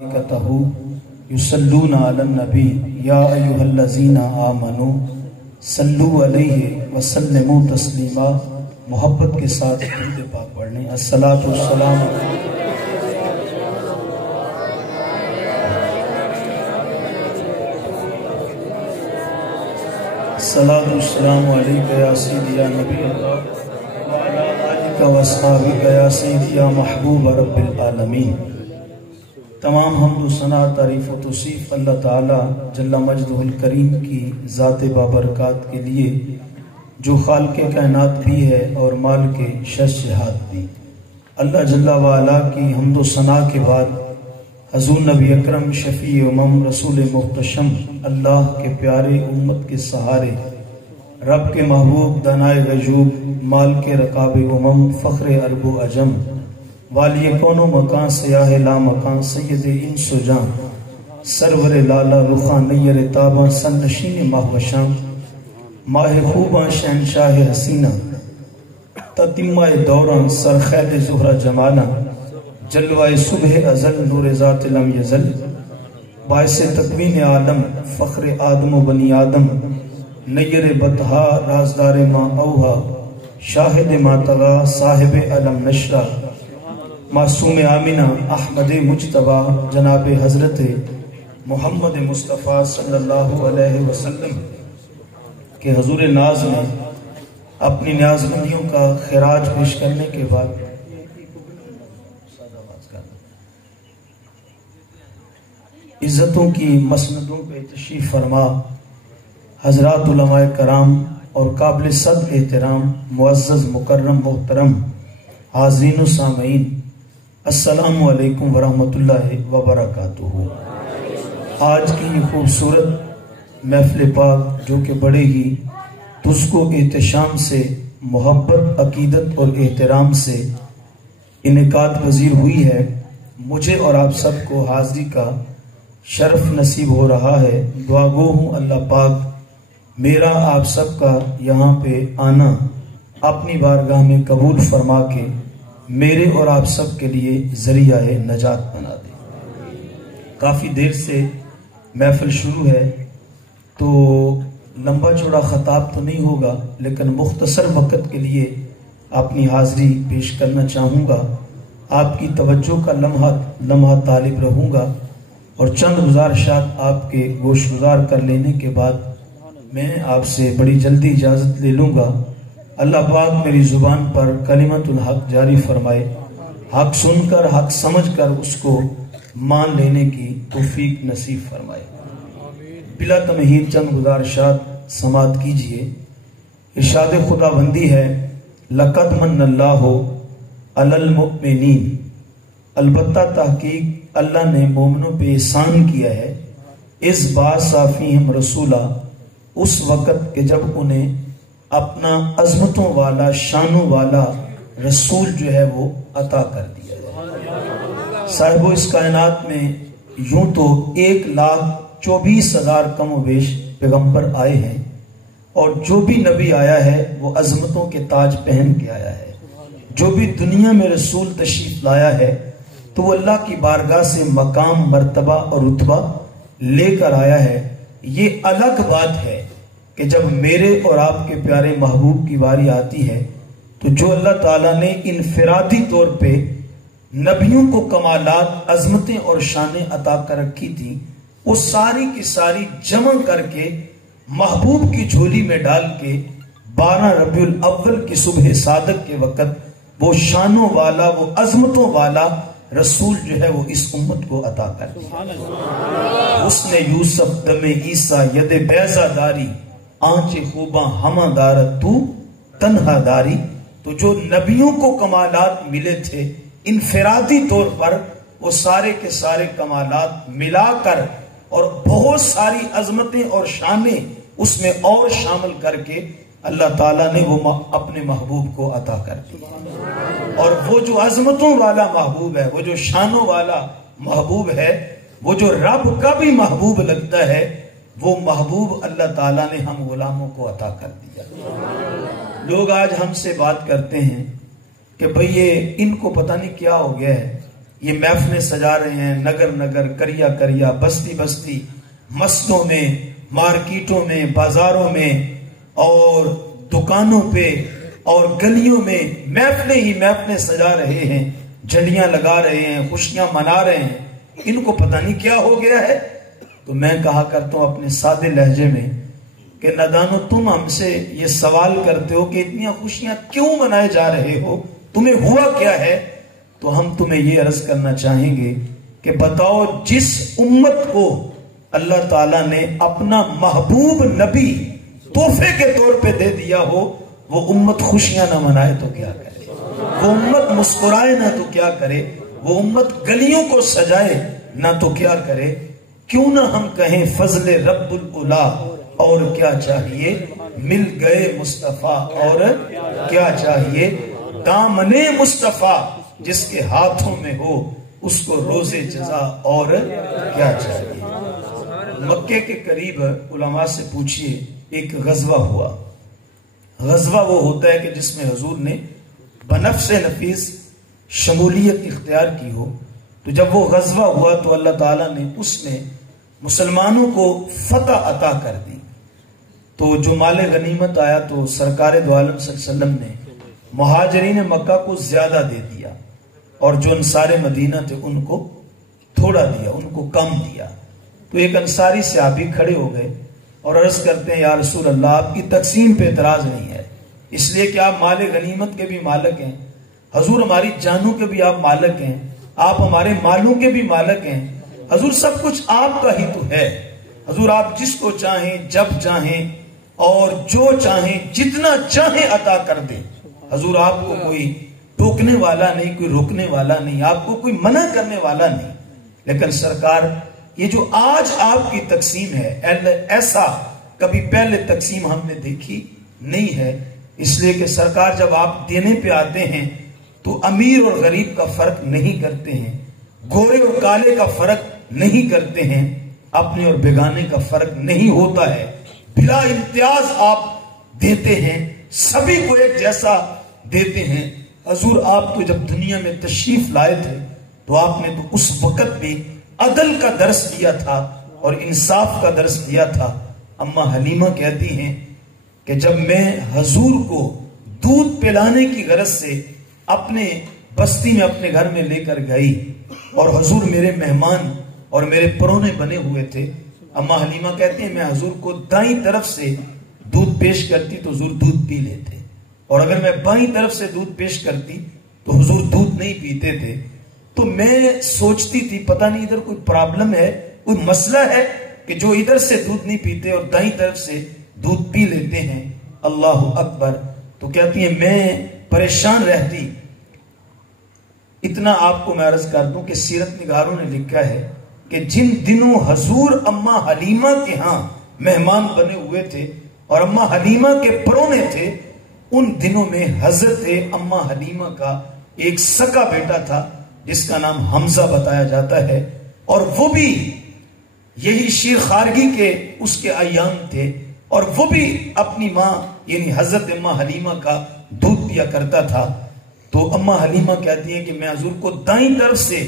ملائکتہ یصلون علی النبی یا ایھا الذین آمنوا صلوا علیہ وسلموا تسلیما۔ محبت کے ساتھ درود پاک پڑھ لیں۔ الصلاۃ والسلام الصلاۃ والسلام علیک یا سیدی یا نبی اللہ وعلی آلک واصحابک یا سیدی یا محبوب رب العالمین۔ تمام حمد و ثنا تعریف و توصیف اللہ تعالی جل مجدہ الکریم کی ذات بابرکات کے لیے جو خالق کائنات بھی ہے اور مالک شہنشاہات بھی۔ اللہ جل وعلا کی حمد و ثنا کے بعد حضور نبی اکرم شفیع امم رسول محتشم اللہ کے پیارے امت کے سہارے رب کے محبوب دانائے غیوب مال کے رکاب امم فخر عرب و عجم والی کون و مکان سیاہ لا مکان سید انس و جان سرور لالا رخان نیر تاباں سن نشین ماہ وشاں ماہ خوباں شہنشاہ حسینہ تتمہ دوراں سرخیل زہرہ جمالا جلوہ صبح ازل نور ذات لم یزل باعث تکوین عالم فخر آدم و بنی آدم نیر بطہا رازدار ما اوہا شاہد ما تغا صاحب علم نشرہ معصوم آمینہ احمد مجتبہ جناب حضرت محمد مصطفیٰ صلی اللہ علیہ وسلم کے حضور ناز میں اپنی نیاز مندیوں کا خراج پیش کرنے کے بعد عزتوں کی مسندوں پہ تشریف فرما حضرات علماء کرام اور قابل صد احترام معزز مکرم محترم حاضرین و سامعین، السلام علیکم ورحمۃ اللہ وبرکاتہ۔ آج کی یہ خوبصورت محفل پاک جو کہ بڑے ہی تسک و احتشام سے محبت عقیدت اور احترام سے انعقاد پذیر ہوئی ہے، مجھے اور آپ سب کو حاضری کا شرف نصیب ہو رہا ہے۔ دعا گو ہوں اللہ پاک میرا آپ سب کا یہاں پہ آنا اپنی بارگاہ میں قبول فرما کے میرے اور آپ سب کے لیے ذریعہ نجات بنا دے۔ کافی دیر سے محفل شروع ہے تو لمبا چوڑا خطاب تو نہیں ہوگا، لیکن مختصر وقت کے لیے اپنی حاضری پیش کرنا چاہوں گا۔ آپ کی توجہ کا لمحہ طالب رہوں گا اور چند گزارشات آپ کے گوش گزار کر لینے کے بعد میں آپ سے بڑی جلدی اجازت لے لوں گا۔ اللہ پاک میری زبان پر کلمت الحق جاری فرمائے، حق سن کر حق سمجھ کر اس کو مان لینے کی توفیق نصیب فرمائے۔ بلا تمہید چند گزارشات سماعت کیجئے۔ ارشاد خدا بندی ہے لقد من اللہ علی المؤمنین، البتہ تحقیق اللہ نے مومنوں پہ احسان کیا ہے، اس بعث فیہم رسولہ، اس وقت کہ جب انہیں اپنا عظمتوں والا شانوں والا رسول جو ہے وہ عطا کر دیا ہے۔ صاحب اس کائنات میں یوں تو 1,24,000 کم و بیش پیغمبر آئے ہیں، اور جو بھی نبی آیا ہے وہ عظمتوں کے تاج پہن کے آیا ہے۔ جو بھی دنیا میں رسول تشریف لایا ہے تو وہ اللہ کی بارگاہ سے مقام مرتبہ اور رتبہ لے کر آیا ہے۔ یہ الگ بات ہے کہ جب میرے اور آپ کے پیارے محبوب کی باری آتی ہے تو جو اللہ تعالیٰ نے انفرادی طور پہ نبیوں کو کمالات عظمتیں اور شانیں عطا کر رکھی تھی، وہ ساری کی ساری جمع کر کے محبوب کی جھولی میں ڈال کے 12 ربیع الاول کی صبح صادق کے وقت وہ شانوں والا وہ عظمتوں والا رسول جو ہے وہ اس امت کو عطا کر دیا۔ اس نے یوسف دم عیسیٰ ید بیضا داری آنچ خوباں ہمہ دارت تو تنہا داری۔ تو جو نبیوں کو کمالات ملے تھے انفرادی طور پر، وہ سارے کے سارے کمالات ملا کر اور بہت ساری عظمتیں اور شانیں اس میں اور شامل کر کے اللہ تعالیٰ نے وہ اپنے محبوب کو عطا کر دیا۔ اور وہ جو عظمتوں والا محبوب ہے، وہ جو شانوں والا محبوب ہے، وہ جو رب کا بھی محبوب لگتا ہے، وہ محبوب اللہ تعالیٰ نے ہم غلاموں کو عطا کر دیا۔ لوگ آج ہم سے بات کرتے ہیں کہ بھئی یہ ان کو پتہ نہیں کیا ہو گیا ہے، یہ محفلیں سجا رہے ہیں، نگر نگر، کریا کریا، بستی بستی، مسجدوں میں، مارکیٹوں میں، بازاروں میں اور دکانوں پہ اور گلیوں میں محفلیں ہی محفلیں سجا رہے ہیں، جھنڈیاں لگا رہے ہیں، خوشیاں منا رہے ہیں۔ ان کو پتہ نہیں کیا ہو گیا ہے۔ تو میں کہا کرتا ہوں اپنے سادے لہجے میں کہ نادانو، تم ہم سے یہ سوال کرتے ہو کہ اتنی خوشیاں کیوں منائے جا رہے ہو، تمہیں ہوا کیا ہے؟ تو ہم تمہیں یہ عرض کرنا چاہیں گے کہ بتاؤ، جس امت کو اللہ تعالیٰ نے اپنا محبوب نبی تحفے کے طور پہ دے دیا ہو، وہ امت خوشیاں نہ منائے تو کیا کرے؟ وہ امت مسکرائے نہ تو کیا کرے؟ وہ امت گلیوں کو سجائے نہ تو کیا کرے؟ کیوں نہ ہم کہیں فضل رب العلا، اور کیا چاہیے؟ مل گئے مصطفیٰ، اور کیا چاہیے؟ دامن مصطفیٰ جس کے ہاتھوں میں ہو، اس کو روز جزا، اور کیا چاہیے؟ مکے کے قریب علماء سے پوچھئے، ایک غزوہ ہوا۔ غزوہ وہ ہوتا ہے کہ جس میں حضور نے بنفس نفیس شمولیت اختیار کی ہو۔ تو جب وہ غزوہ ہوا تو اللہ تعالیٰ نے اس میں مسلمانوں کو فتح عطا کر دی۔ تو جو مال غنیمت آیا تو سرکار دو عالم صلی اللہ علیہ وسلم نے مہاجرین مکہ کو زیادہ دے دیا، اور جو انصار مدینہ تھے ان کو تھوڑا دیا، ان کو کم دیا۔ تو ایک انصاری صحابی کھڑے ہو گئے اور عرض کرتے ہیں، یا رسول اللہ، آپ کی تقسیم پہ اعتراض نہیں ہے، اس لیے کہ آپ مال غنیمت کے بھی مالک ہیں، حضور ہماری جانوں کے بھی آپ مالک ہیں، آپ ہمارے مالوں کے بھی مالک ہیں، حضور سب کچھ آپ کا ہی تو ہے، حضور آپ جس کو چاہیں جب چاہیں اور جو چاہیں جتنا چاہیں عطا کر دیں، حضور آپ کو کوئی ٹوکنے والا نہیں، کوئی روکنے والا نہیں، آپ کو کوئی منع کرنے والا نہیں۔ لیکن سرکار، یہ جو آج آپ کی تقسیم ہے، ایسا کبھی پہلے تقسیم ہم نے دیکھی نہیں ہے، اس لیے کہ سرکار جب آپ دینے پہ آتے ہیں تو امیر اور غریب کا فرق نہیں کرتے ہیں، گورے اور کالے کا فرق نہیں کرتے ہیں، اپنے اور بیگانے کا فرق نہیں ہوتا ہے، بلا امتیاز آپ دیتے ہیں، سبھی کو ایک جیسا دیتے ہیں۔ حضور آپ تو جب دنیا میں تشریف لائے تھے تو آپ نے تو اس وقت بھی عدل کا درس دیا تھا اور انصاف کا درس دیا تھا۔ اماں حلیمہ کہتی ہیں کہ جب میں حضور کو دودھ پلانے کی غرض سے اپنے بستی میں اپنے گھر میں لے کر گئی اور حضور میرے مہمان اور میرے پرونے بنے ہوئے تھے، اماں حلیمہ کہتی ہیں میں حضور کو دائیں طرف سے دودھ پیش کرتی تو حضور دودھ پی لیتے، اور اگر میں بائیں طرف سے دودھ پیش کرتی تو حضور دودھ نہیں پیتے تھے۔ تو میں سوچتی تھی پتہ نہیں ادھر کوئی پرابلم ہے، کوئی مسئلہ ہے کہ جو ادھر سے دودھ نہیں پیتے اور دائیں طرف سے دودھ پی لیتے ہیں۔ اللہ اکبر۔ تو کہتی ہیں میں پریشان رہتی۔ اتنا آپ کو میں عرض کر دوں کہ سیرت نگاروں نے لکھا ہے کہ جن دنوں حضور اماں حلیمہ کے ہاں مہمان بنے ہوئے تھے اور اماں حلیمہ کے پرونے تھے، ان دنوں میں حضرت اماں حلیمہ کا ایک سکا بیٹا تھا جس کا نام حمزہ بتایا جاتا ہے، اور وہ بھی یہی شیر خارگی کے اس کے ایام تھے، اور وہ بھی اپنی ماں یعنی حضرت اماں حلیمہ کا دودھ پیا کرتا تھا۔ تو اماں حلیمہ کہتی ہیں کہ میں حضور کو دائیں طرف سے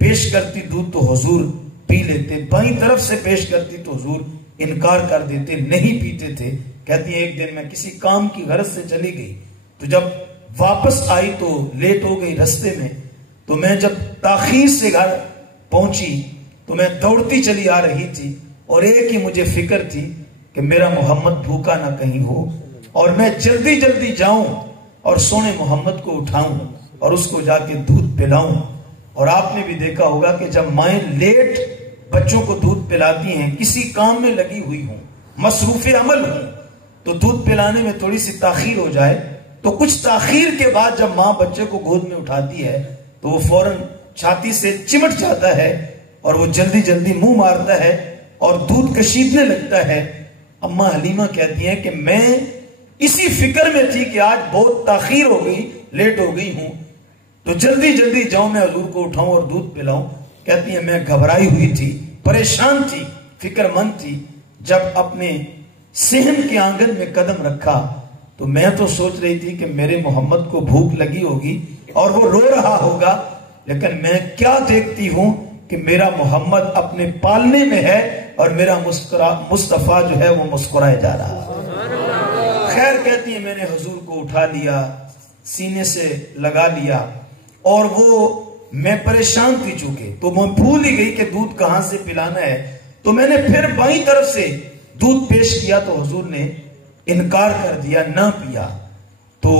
پیش کرتی دودھ تو حضور پی لیتے، بائیں طرف سے پیش کرتی تو حضور انکار کر دیتے، نہیں پیتے تھے۔ کہتی ہیں ایک دن میں کسی کام کی غرض سے چلی گئی، تو جب واپس آئی تو لیٹ ہو گئی رستے میں، تو میں جب تاخیر سے گھر پہنچی تو میں دوڑتی چلی آ رہی تھی، اور ایک ہی مجھے فکر تھی کہ میرا محمد بھوکا نہ کہیں ہو، اور میں جلدی جلدی جاؤں اور سونے محمد کو اٹھاؤں اور اس کو جا کے دودھ پلاؤں۔ اور آپ نے بھی دیکھا ہوگا کہ جب مائیں لیٹ بچوں کو دودھ پلاتی ہیں، کسی کام میں لگی ہوئی ہوں، مصروف عمل ہوں، تو دودھ پلانے میں تھوڑی سی تاخیر ہو جائے تو کچھ تاخیر کے بعد جب ماں بچے کو گود میں اٹھاتی ہے تو وہ فوراً چھاتی سے چمٹ جاتا ہے اور وہ جلدی جلدی منہ مارتا ہے اور دودھ کشیدنے لگتا ہے۔ اماں حلیمہ کہتی ہیں کہ میں اسی فکر میں تھی کہ آج بہت تاخیر ہو گئی، لیٹ ہو گئی ہوں، تو جلدی جلدی جاؤں میں حضور کو اٹھاؤں اور دودھ پلاؤں۔ کہتی ہیں میں گھبرائی ہوئی تھی، پریشان تھی، فکر مند تھی۔ جب اپنے صحن کے آنگن میں قدم رکھا تو میں تو سوچ رہی تھی کہ میرے محمد کو بھوک لگی ہوگی اور وہ رو رہا ہوگا، لیکن میں کیا دیکھتی ہوں کہ میرا محمد اپنے پالنے میں ہے اور میرا مصطفیٰ جو ہے وہ مسکرائے جا رہا ہے۔ خیر کہتی ہے میں نے حضور کو اٹھا لیا، سینے سے لگا لیا، اور وہ میں پریشان تھی چونکہ، تو میں بھول ہی گئی کہ دودھ کہاں سے پلانا ہے، تو میں نے پھر بائیں طرف سے دودھ پیش کیا تو حضور نے انکار کر دیا، نہ پیا۔ تو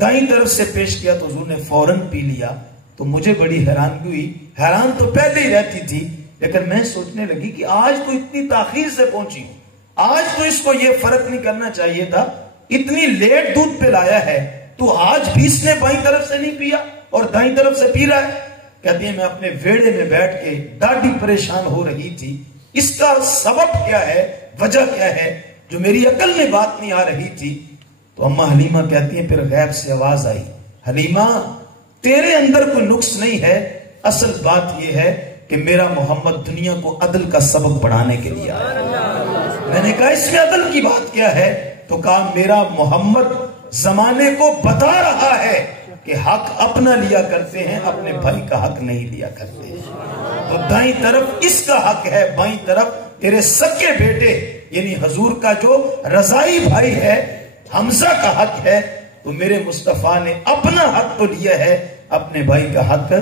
دائیں طرف سے پیش کیا تو حضور نے فوراً پی لیا۔ تو مجھے بڑی حیرانگی ہوئی، حیران تو پہلے ہی رہتی تھی، لیکن میں سوچنے لگی کہ آج تو اتنی تاخیر سے پہنچی ہوں، آج تو اس کو یہ فرق نہیں کرنا چاہیے تھا، اتنی لیٹ دودھ پلایا ہے تو آج بھی اس نے بائیں طرف سے نہیں پیا اور دائیں طرف سے پی رہا ہے۔ کہتی ہے میں اپنے ویڑے میں بیٹھ کے ڈاڈی پریشان ہو رہی تھی، اس کا سبب کیا ہے، وجہ کیا ہے، جو میری عقل میں بات نہیں آ رہی تھی۔ تو اماں حلیمہ کہتی ہیں پھر غیب سے آواز آئی، حلیمہ تیرے اندر کوئی نقص نہیں ہے، اصل بات یہ ہے کہ میرا محمد دنیا کو عدل کا سبق پڑھانے کے لیے آیا۔ میں نے کہا اس میں عدل کی بات کیا ہے؟ تو کہا میرا محمد زمانے کو بتا رہا ہے کہ حق اپنا لیا کرتے ہیں، اپنے بھائی کا حق نہیں لیا کرتے ہیں۔ تو دائیں طرف اس کا حق ہے، بائیں طرف تیرے سکے بیٹے یعنی حضور کا جو رضائی بھائی ہے، حمزہ کا حق ہے۔ تو میرے مصطفیٰ نے اپنا حق تو لیا ہے، اپنے بھائی کا حق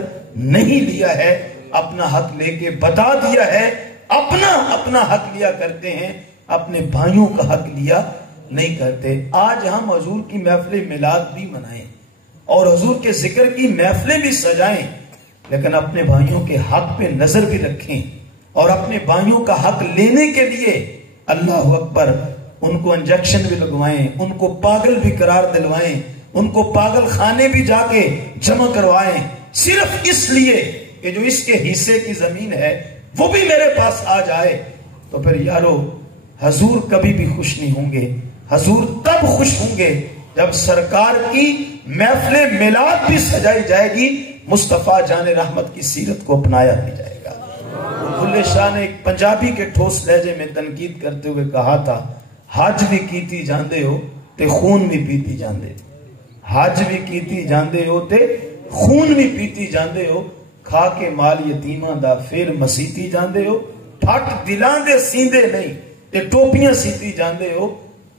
نہیں لیا ہے، اپنا حق لے کے بتا دیا ہے، اپنا حق لیا کرتے ہیں، اپنے بھائیوں کا حق لیا نہیں کرتے۔ آج ہم حضور کی محفل میلاد بھی منائیں اور حضور کے ذکر کی محفلیں بھی سجائیں، لیکن اپنے بھائیوں کے حق پہ نظر بھی رکھیں اور اپنے بھائیوں کا حق لینے کے لیے اللہ اکبر ان کو انجیکشن بھی لگوائیں، ان کو پاگل بھی قرار دلوائیں، ان کو پاگل خانے بھی جا کے جمع کروائیں، صرف اس لیے کہ جو اس کے حصے کی زمین ہے وہ بھی میرے پاس آ جائے۔ تو پھر یارو حضور کبھی بھی خوش نہیں ہوں گے، حضور تب خوش ہوں گے جب سرکار کی محفل میلاد بھی سجائی جائے گی، مصطفیٰ جان رحمت کی سیرت کو اپنایا بھی جائے گا۔ بھلے شاہ نے ایک پنجابی کے ٹھوس لہجے میں تنقید کرتے ہوئے کہا تھا، حج بھی کیتی جاندے ہو تے خون بھی پیتی جاندے، حج بھی کیتی جاندے ہو تے خون بھی پیتی جاندے ہو، کھا کے مال یتیماں دا پھر مسیتی جاندے ہو، پھٹ دلان دے سیندے نہیں تے ٹوپیاں سیتی جاندے ہو،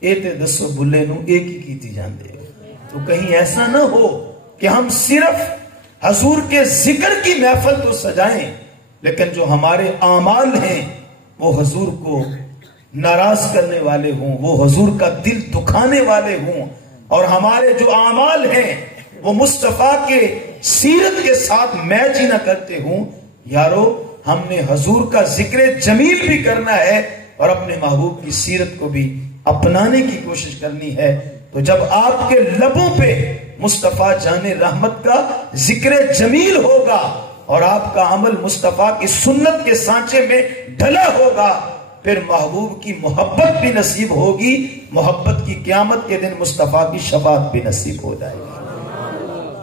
اے تے دسو بھلے نو ایک ہی کیتی جاندے ہو۔ تو کہیں ایسا نہ ہو کہ ہم صرف حضور کے ذکر کی محفل تو سجائیں، لیکن جو ہمارے اعمال ہیں وہ حضور کو ناراض کرنے والے ہوں، وہ حضور کا دل دکھانے والے ہوں، اور ہمارے جو اعمال ہیں وہ مصطفیٰ کے سیرت کے ساتھ میچ ہی نہ کرتے ہوں۔ یارو ہم نے حضور کا ذکر جمیل بھی کرنا ہے اور اپنے محبوب کی سیرت کو بھی اپنانے کی کوشش کرنی ہے۔ تو جب آپ کے لبوں پہ مصطفیٰ جان رحمت کا ذکر جمیل ہوگا اور آپ کا عمل مصطفیٰ کی سنت کے سانچے میں ڈھلا ہوگا، پھر محبوب کی محبت بھی نصیب ہوگی، محبت کی قیامت کے دن مصطفیٰ کی شفاعت بھی نصیب ہو جائے گی۔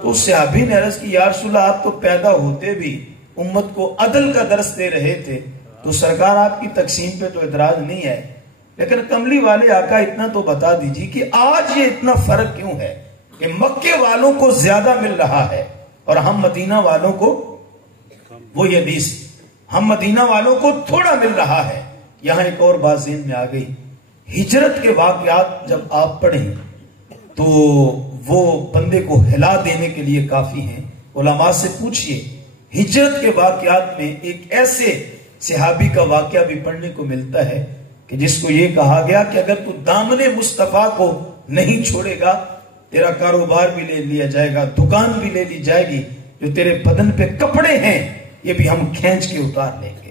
تو صحابی نے عرض کی یا رسول اللہ آپ تو پیدا ہوتے بھی امت کو عدل کا درس دے رہے تھے، تو سرکار آپ کی تقسیم پہ تو اعتراض نہیں ہے، لیکن کملی والے آقا اتنا تو بتا دیجیے کہ آج یہ اتنا فرق کیوں ہے کہ مکے والوں کو زیادہ مل رہا ہے اور ہم مدینہ والوں کو، وہ یہ حدیث، ہم مدینہ والوں کو تھوڑا مل رہا ہے۔ یہاں ایک اور بات ذہن میں آ گئی، ہجرت کے واقعات جب آپ پڑھیں تو وہ بندے کو ہلا دینے کے لیے کافی ہیں۔ علماء سے پوچھئے، ہجرت کے واقعات میں ایک ایسے صحابی کا واقعہ بھی پڑھنے کو ملتا ہے کہ جس کو یہ کہا گیا کہ اگر تو دامن مصطفیٰ کو نہیں چھوڑے گا تیرا کاروبار بھی لے لیا جائے گا، دکان بھی لے لی جائے گی، جو تیرے بدن پہ کپڑے ہیں یہ بھی ہم کھینچ کے اتار لیں گے۔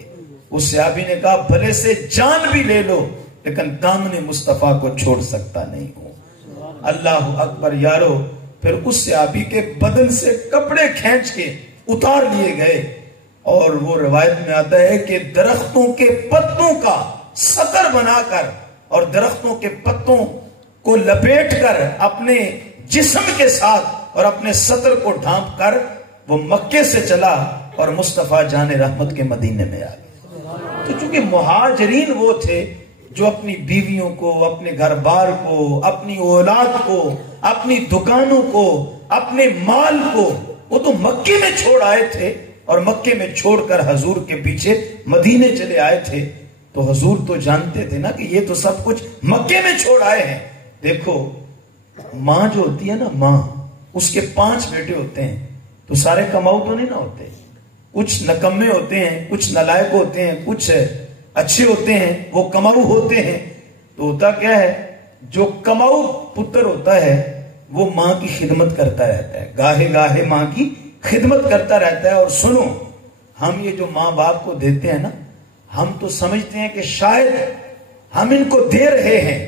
اس صحابی نے کہا بھلے سے جان بھی لے لو لیکن دامن مصطفیٰ کو چھوڑ سکتا نہیں ہوں۔ اللہ اکبر یارو، پھر اس صحابی کے بدن سے کپڑے کھینچ کے اتار لیے گئے، اور وہ روایت میں آتا ہے کہ درختوں کے پتوں کا سطر بنا کر اور درختوں کے پتوں کو لپیٹ کر اپنے جسم کے ساتھ اور اپنے سطر کو ڈھانپ کر وہ مکے سے چلا اور مصطفیٰ جان رحمت کے مدینے میں آ گئے۔ تو چونکہ مہاجرین وہ تھے جو اپنی بیویوں کو، اپنے گھر بار کو، اپنی اولاد کو، اپنی دکانوں کو، اپنے مال کو وہ تو مکے میں چھوڑ آئے تھے اور مکے میں چھوڑ کر حضور کے پیچھے مدینے چلے آئے تھے، تو حضور تو جانتے تھے نا کہ یہ تو سب کچھ مکے میں چھوڑ آئے ہیں۔ دیکھو ماں جو ہوتی ہے نا، ماں، اس کے 5 بیٹے ہوتے ہیں، تو سارے کماؤ تو نہیں نہ ہوتے، کچھ نکمے ہوتے ہیں، کچھ نالائق ہوتے ہیں، کچھ اچھے ہوتے ہیں، وہ کماؤ ہوتے ہیں۔ تو ہوتا کیا ہے، جو کماؤ پتر ہوتا ہے وہ ماں کی خدمت کرتا رہتا ہے، گاہے گاہے ماں کی خدمت کرتا رہتا ہے۔ اور سنو، ہم یہ جو ماں باپ کو دیتے ہیں نا، ہم تو سمجھتے ہیں کہ شاید ہم ان کو دے رہے ہیں،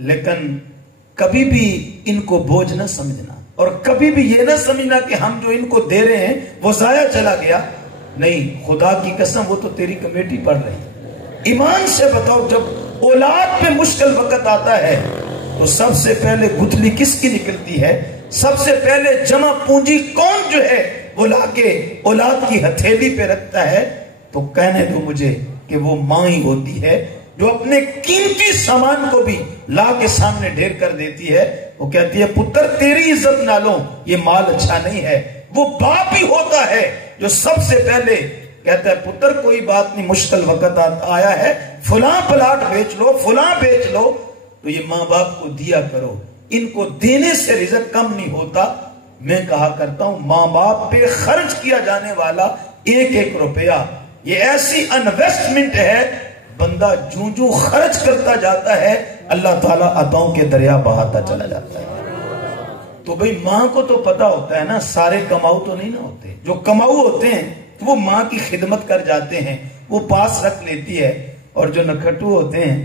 لیکن کبھی بھی ان کو بوجھ نہ سمجھنا، اور کبھی بھی یہ نہ سمجھنا کہ ہم جو ان کو دے رہے ہیں وہ ضائع چلا گیا۔ نہیں، خدا کی قسم، وہ تو تیری کمیٹی پڑ رہی۔ ایمان سے بتاؤ، جب اولاد پہ مشکل وقت آتا ہے تو سب سے پہلے گتھلی کس کی نکلتی ہے؟ سب سے پہلے جمع پونجی کون جو ہے وہ لا کے اولاد کی ہتھیلی پہ رکھتا ہے؟ تو کہنے دو مجھے کہ وہ ماں ہی ہوتی ہے، جو اپنے قیمتی سامان کو بھی لا کے سامنے ڈھیر کر دیتی ہے۔ وہ کہتی ہے پتر تیری عزت نہ لو، یہ مال اچھا نہیں ہے۔ وہ باپ ہی ہوتا ہے جو سب سے پہلے کہتا ہے پتر کوئی بات نہیں، مشکل وقت آیا ہے، فلاں پلاٹ بیچ لو، فلاں بیچ لو، تو یہ ماں باپ کو دیا کرو، ان کو دینے سے رزق کم نہیں ہوتا۔ میں کہا کرتا ہوں ماں باپ پہ خرچ کیا جانے والا 1-1 روپیہ یہ ایسی انویسٹمنٹ ہے، بندہ جوں خرچ کرتا جاتا ہے اللہ تعالیٰ عطاؤں کے دریا بہاتا چلا جاتا ہے۔ تو بھئی ماں کو تو پتا ہوتا ہے نا، سارے کماؤ تو نہیں نہ ہوتے، جو کماؤ ہوتے ہیں وہ ماں کی خدمت کر جاتے ہیں، وہ پاس رکھ لیتی ہے، اور جو نکھٹو ہوتے ہیں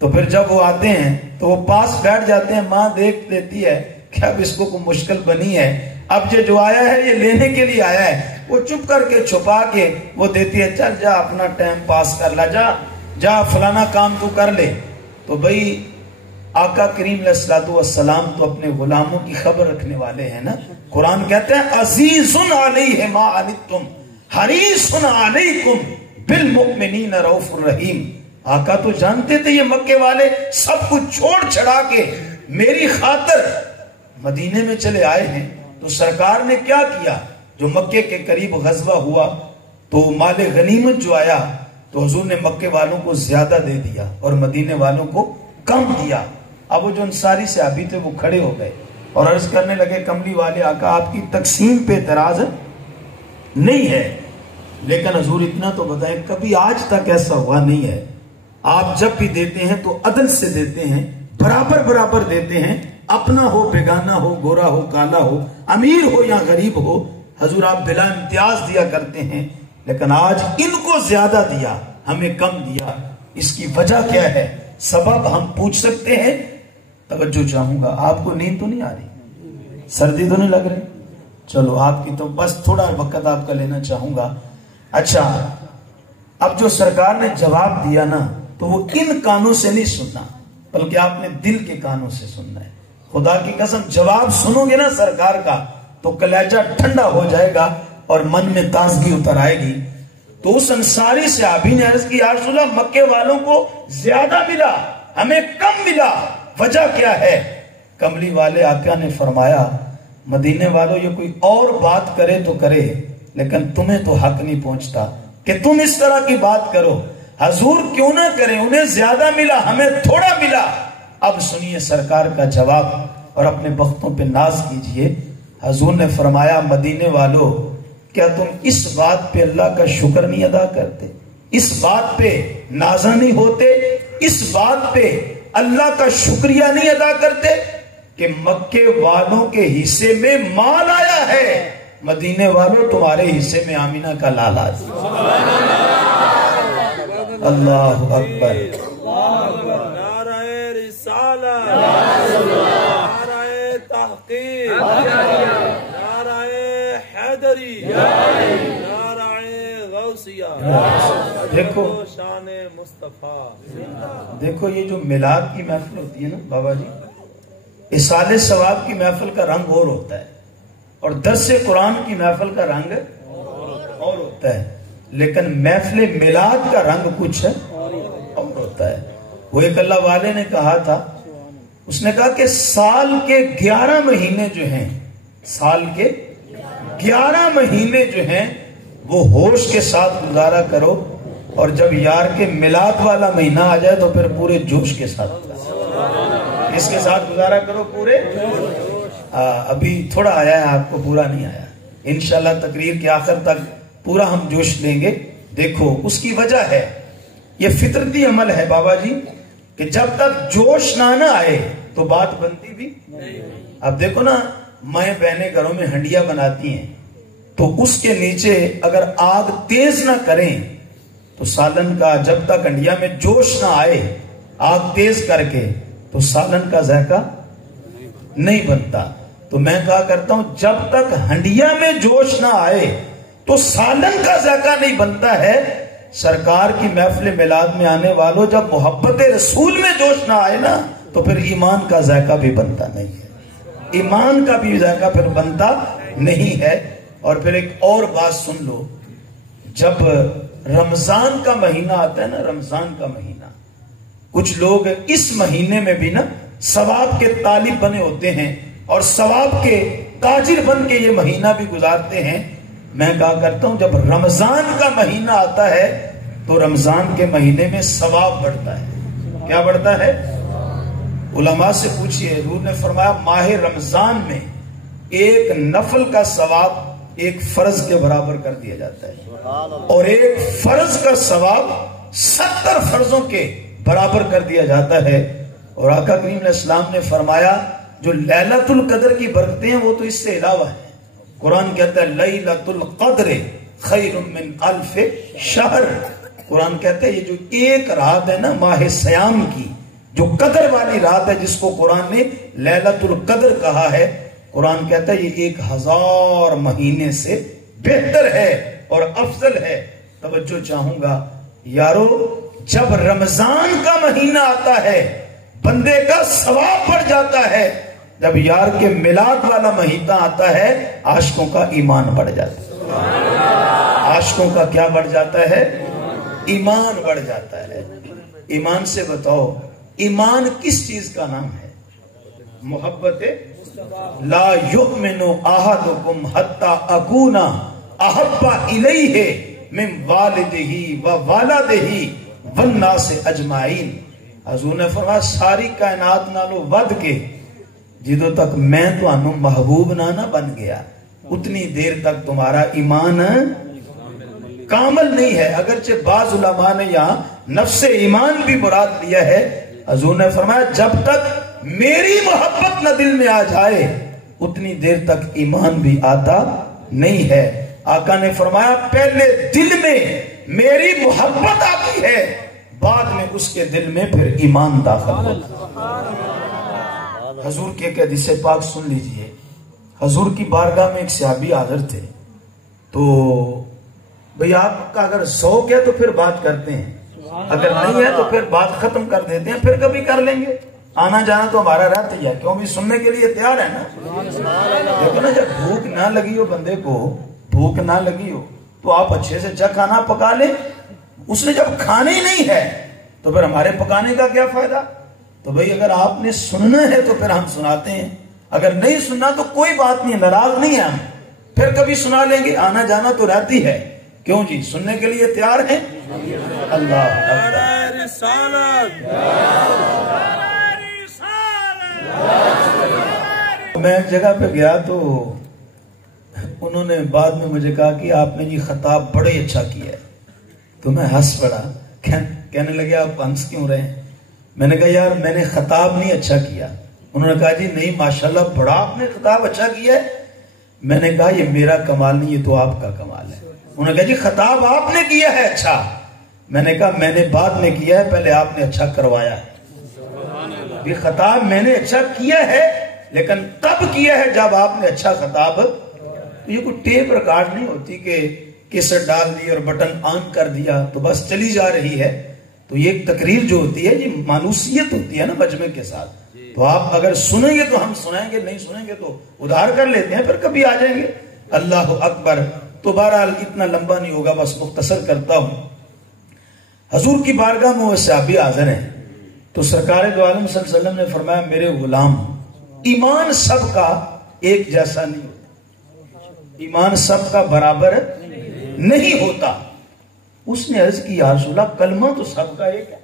تو پھر جب وہ آتے ہیں تو وہ پاس بیٹھ جاتے ہیں، ماں دیکھ لیتی ہے کہ اب اس کو کوئی مشکل بنی ہے، اب یہ جو آیا ہے یہ لینے کے لیے آیا ہے، وہ چپ کر کے چھپا کے وہ دیتی ہے، چل جا اپنا ٹائم پاس کر لا، جا فلانا کام تو کر لے۔ تو بھئی آقا کریم علیہ السلام تو اپنے غلاموں کی خبر رکھنے والے ہیں نا۔ قرآن کہتے ہیں عزیز علیہ ما عنتم حریص علیکم بالمؤمنین رؤوف الرحیم۔ آقا تو جانتے تھے یہ مکے والے سب کچھ چھوڑ چھڑا کے میری خاطر مدینے میں چلے آئے ہیں، تو سرکار نے کیا کیا؟ جو مکے کے قریب غزوہ ہوا تو مال غنیمت جو آیا تو حضور نے مکے والوں کو زیادہ دے دیا اور مدینے والوں کو کم دیا۔ اب وہ جو انصاری صحابی تھے وہ کھڑے ہو گئے اور عرض کرنے لگے کملی والے آقا آپ کی تقسیم پہ اعتراض نہیں ہے، لیکن حضور اتنا تو بتائیں کبھی آج تک ایسا ہوا نہیں ہے، آپ جب بھی دیتے ہیں تو عدل سے دیتے ہیں، برابر برابر دیتے ہیں، اپنا ہو بیگانہ ہو، گورا ہو کالا ہو، امیر ہو یا غریب ہو، حضور آپ بلا امتیاز دیا کرتے ہیں، لیکن آج ان کو زیادہ دیا ہمیں کم دیا، اس کی وجہ کیا ہے؟ سبب ہم پوچھ سکتے ہیں؟ توجہ چاہوں گا، آپ کو نیند تو نہیں آ رہی، سردی تو نہیں لگ رہی؟ چلو آپ کی تو بس تھوڑا وقت آپ کا لینا چاہوں گا۔ اچھا، اب جو سرکار نے جواب دیا نا تو وہ ان کانوں سے نہیں سننا بلکہ آپ نے دل کے کانوں سے سننا ہے۔ خدا کی قسم جواب سنو گے نا سرکار کا تو کلیجہ ٹھنڈا ہو جائے گا اور من میں تازگی اتر آئے گی۔ تو اس انصاری صحابی نے عرض کی یا رسول اللہ مکے والوں کو زیادہ ملا ہمیں کم ملا، وجہ کیا ہے؟ کملی والے آقا نے فرمایا مدینے والوں یہ کوئی اور بات کرے تو کرے لیکن تمہیں تو حق نہیں پہنچتا کہ تم اس طرح کی بات کرو، حضور کیوں نہ کریں، انہیں زیادہ ملا ہمیں تھوڑا ملا۔ اب سنیے سرکار کا جواب اور اپنے بختوں پہ ناز کیجئے۔ حضور نے فرمایا مدینے والو کیا تم اس بات پہ اللہ کا شکر نہیں ادا کرتے، اس بات پہ نازہ نہیں ہوتے، اس بات پہ اللہ کا شکریہ نہیں ادا کرتے کہ مکے والوں کے حصے میں مال آیا ہے، مدینے والوں تمہارے حصے میں آمینہ کا لالا ہے۔ اللہ اکبر، نعرہ رسالت، نعرہ تحقیق، نعرہ حیدری، نعرہ غوثیہ، دیکھو شان مصطفیٰ۔ دیکھو یہ جو میلاد کی محفل ہوتی ہے نا بابا جی، اصالِ ثواب کی محفل کا رنگ اور ہوتا ہے اور درس قرآن کی محفل کا رنگ اور ہوتا ہے، لیکن محفل میلاد کا رنگ کچھ اور ہوتا ہے۔ وہ ایک اللہ والے نے کہا تھا، اس نے کہا کہ سال کے 11 مہینے جو ہیں، سال کے 11 مہینے جو ہیں وہ ہوش کے ساتھ گزارا کرو، اور جب یار کے میلاد والا مہینہ آ جائے تو پھر پورے جوش کے ساتھ اس کے ساتھ گزارا کرو پورے۔ ابھی تھوڑا آیا ہے آپ کو، پورا نہیں آیا، انشاءاللہ تقریر کے آخر تک پورا ہم جوش لیں گے۔ دیکھو اس کی وجہ ہے، یہ فطرتی عمل ہے بابا جی، کہ جب تک جوش نہ آئے تو بات بنتی بھی نہیں۔ اب دیکھو نا، مائیں بہنیں گھروں میں ہنڈیاں بناتی ہیں تو اس کے نیچے اگر آگ تیز نہ کریں تو سالن کا، جب تک ہنڈیا میں جوش نہ آئے آگ تیز کر کے، تو سالن کا ذائقہ نہیں بنتا۔ تو میں کہا کرتا ہوں جب تک ہنڈیا میں جوش نہ آئے تو سالن کا ذائقہ نہیں بنتا ہے۔ سرکار کی محفل میلاد میں آنے والوں، جب محبت رسول میں جوش نہ آئے نا تو پھر ایمان کا ذائقہ بھی بنتا نہیں ہے، ایمان کا بھی ذائقہ پھر بنتا نہیں ہے۔ اور پھر ایک اور بات سن لو، جب رمضان کا مہینہ آتا ہے نا، رمضان کا مہینہ، کچھ لوگ اس مہینے میں بھی نا ثواب کے طالب بنے ہوتے ہیں اور ثواب کے تاجر بن کے یہ مہینہ بھی گزارتے ہیں۔ میں کہا کرتا ہوں جب رمضان کا مہینہ آتا ہے تو رمضان کے مہینے میں ثواب بڑھتا ہے۔ کیا بڑھتا ہے؟ علماء سے پوچھئے، حضور نے فرمایا ماہ رمضان میں ایک نفل کا ثواب ایک فرض کے برابر کر دیا جاتا ہے، اور ایک فرض کا ثواب 70 فرضوں کے برابر کر دیا جاتا ہے۔ اور آقا کریم علیہ السلام نے فرمایا جو لیلۃ القدر کی برکتیں ہیں وہ تو اس سے علاوہ ہیں۔ قرآن کہتا ہے لیلۃ القدر خیر من الف شہر۔ قرآن کہتا ہے یہ جو ایک رات ہے نا ماہ سیام کی، جو قدر والی رات ہے جس کو قرآن نے لیلۃ القدر کہا ہے، قرآن کہتا ہے یہ 1000 مہینے سے بہتر ہے اور افضل ہے۔ توجہ چاہوں گا یارو، جب رمضان کا مہینہ آتا ہے بندے کا ثواب بڑھ جاتا ہے، جب یار کے میلاد والا مہینہ آتا ہے عاشقوں کا ایمان بڑھ جاتا ہے۔ عاشقوں کا کیا بڑھ جاتا ہے؟ ایمان بڑھ جاتا ہے۔ ایمان سے بتاؤ، ایمان کس چیز کا نام ہے؟ محبت لا یؤمن احدکم حتی اکون احب الیہ من والدہ و والدہ والناس اجمعین۔ حضور نے فرمایا ساری کائنات نالو ود کے جدو تک میں تو انو محبوب نہ بن گیا اتنی دیر تک تمہارا ایمان کامل نہیں ہے۔ اگرچہ بعض علماء نے یہاں نفس ایمان بھی مراد لیا ہے۔ حضور نے فرمایا جب تک میری محبت نہ دل میں آ جائے اتنی دیر تک ایمان بھی آتا نہیں ہے۔ آقا نے فرمایا پہلے دل میں میری محبت آتی ہے، بعد میں اس کے دل میں پھر ایمان داخل ہوتا۔ حضور کے ایک حدیث پاک سن لیجئے۔ حضور کی بارگاہ میں ایک صحابی حاضر تھے، تو بھئی آپ کا اگر ذوق ہے تو پھر بات کرتے ہیں، اگر نہیں ہے تو پھر بات ختم کر دیتے ہیں، پھر کبھی کر لیں گے، آنا جانا تو ہمارا رہتا ہی ہے، کیوں بھی سننے کے لیے تیار ہے نا۔ دیکھو نا، جب بھوک نہ لگی ہو بندے کو، بھوک نہ لگی ہو تو آپ اچھے سے اچھا کھانا پکا لیں۔ اس نے جب کھانے ہی نہیں ہے تو پھر ہمارے پکانے کا کیا فائدہ؟ تو بھئی اگر آپ نے سننا ہے تو پھر ہم سناتے ہیں، اگر نہیں سننا تو کوئی بات نہیں، ناراض نہیں ہے ہم، پھر کبھی سنا لیں گے، آنا جانا تو رہتی ہے۔ کیوں جی، سننے کے لیے تیار ہیں؟ اللہ میں ایک جگہ پہ گیا تو انہوں نے بعد میں مجھے کہا کہ آپ نے یہ خطاب بڑے اچھا کیا ہے، تو میں ہنس پڑا۔ کہنے لگے آپ ہنس کیوں رہے ہیں؟ میں نے کہا یار میں نے خطاب نہیں اچھا کیا۔ انہوں نے کہا جی نہیں ماشاءاللہ بڑا آپ نے خطاب اچھا کیا ہے۔ میں نے کہا یہ میرا کمال نہیں، یہ تو آپ کا کمال ہے۔ انہوں نے کہا جی خطاب آپ نے کیا ہے اچھا۔ میں نے کہا میں نے بعد میں کیا ہے، پہلے آپ نے اچھا کروایا ہے۔ یہ خطاب میں نے اچھا کیا ہے لیکن تب کیا ہے جب آپ نے اچھا خطاب۔ تو یہ کوئی ٹیپ ریکارڈ نہیں ہوتی کہ کیسٹ ڈال دی اور بٹن آن کر دیا تو بس چلی جا رہی ہے۔ تو یہ ایک تقریر جو ہوتی ہے یہ مانوسیت ہوتی ہے نا مجمع کے ساتھ۔ تو آپ اگر سنیں گے تو ہم سنائیں گے، نہیں سنیں گے تو ادھار کر لیتے ہیں، پھر کبھی آ جائیں گے۔ اللہ اکبر۔ تو بہرحال اتنا لمبا نہیں ہوگا، بس مختصر کرتا ہوں۔ حضور کی بارگاہ میں وہ صحابی حاضر ہیں، تو سرکار دو عالم صلی اللہ علیہ وسلم نے فرمایا میرے غلام، ایمان سب کا ایک جیسا نہیں ہوتا، ایمان سب کا برابر نہیں ہوتا. اس نے عرض کی یا رسول اللہ کلمہ تو سب کا ایک ہے.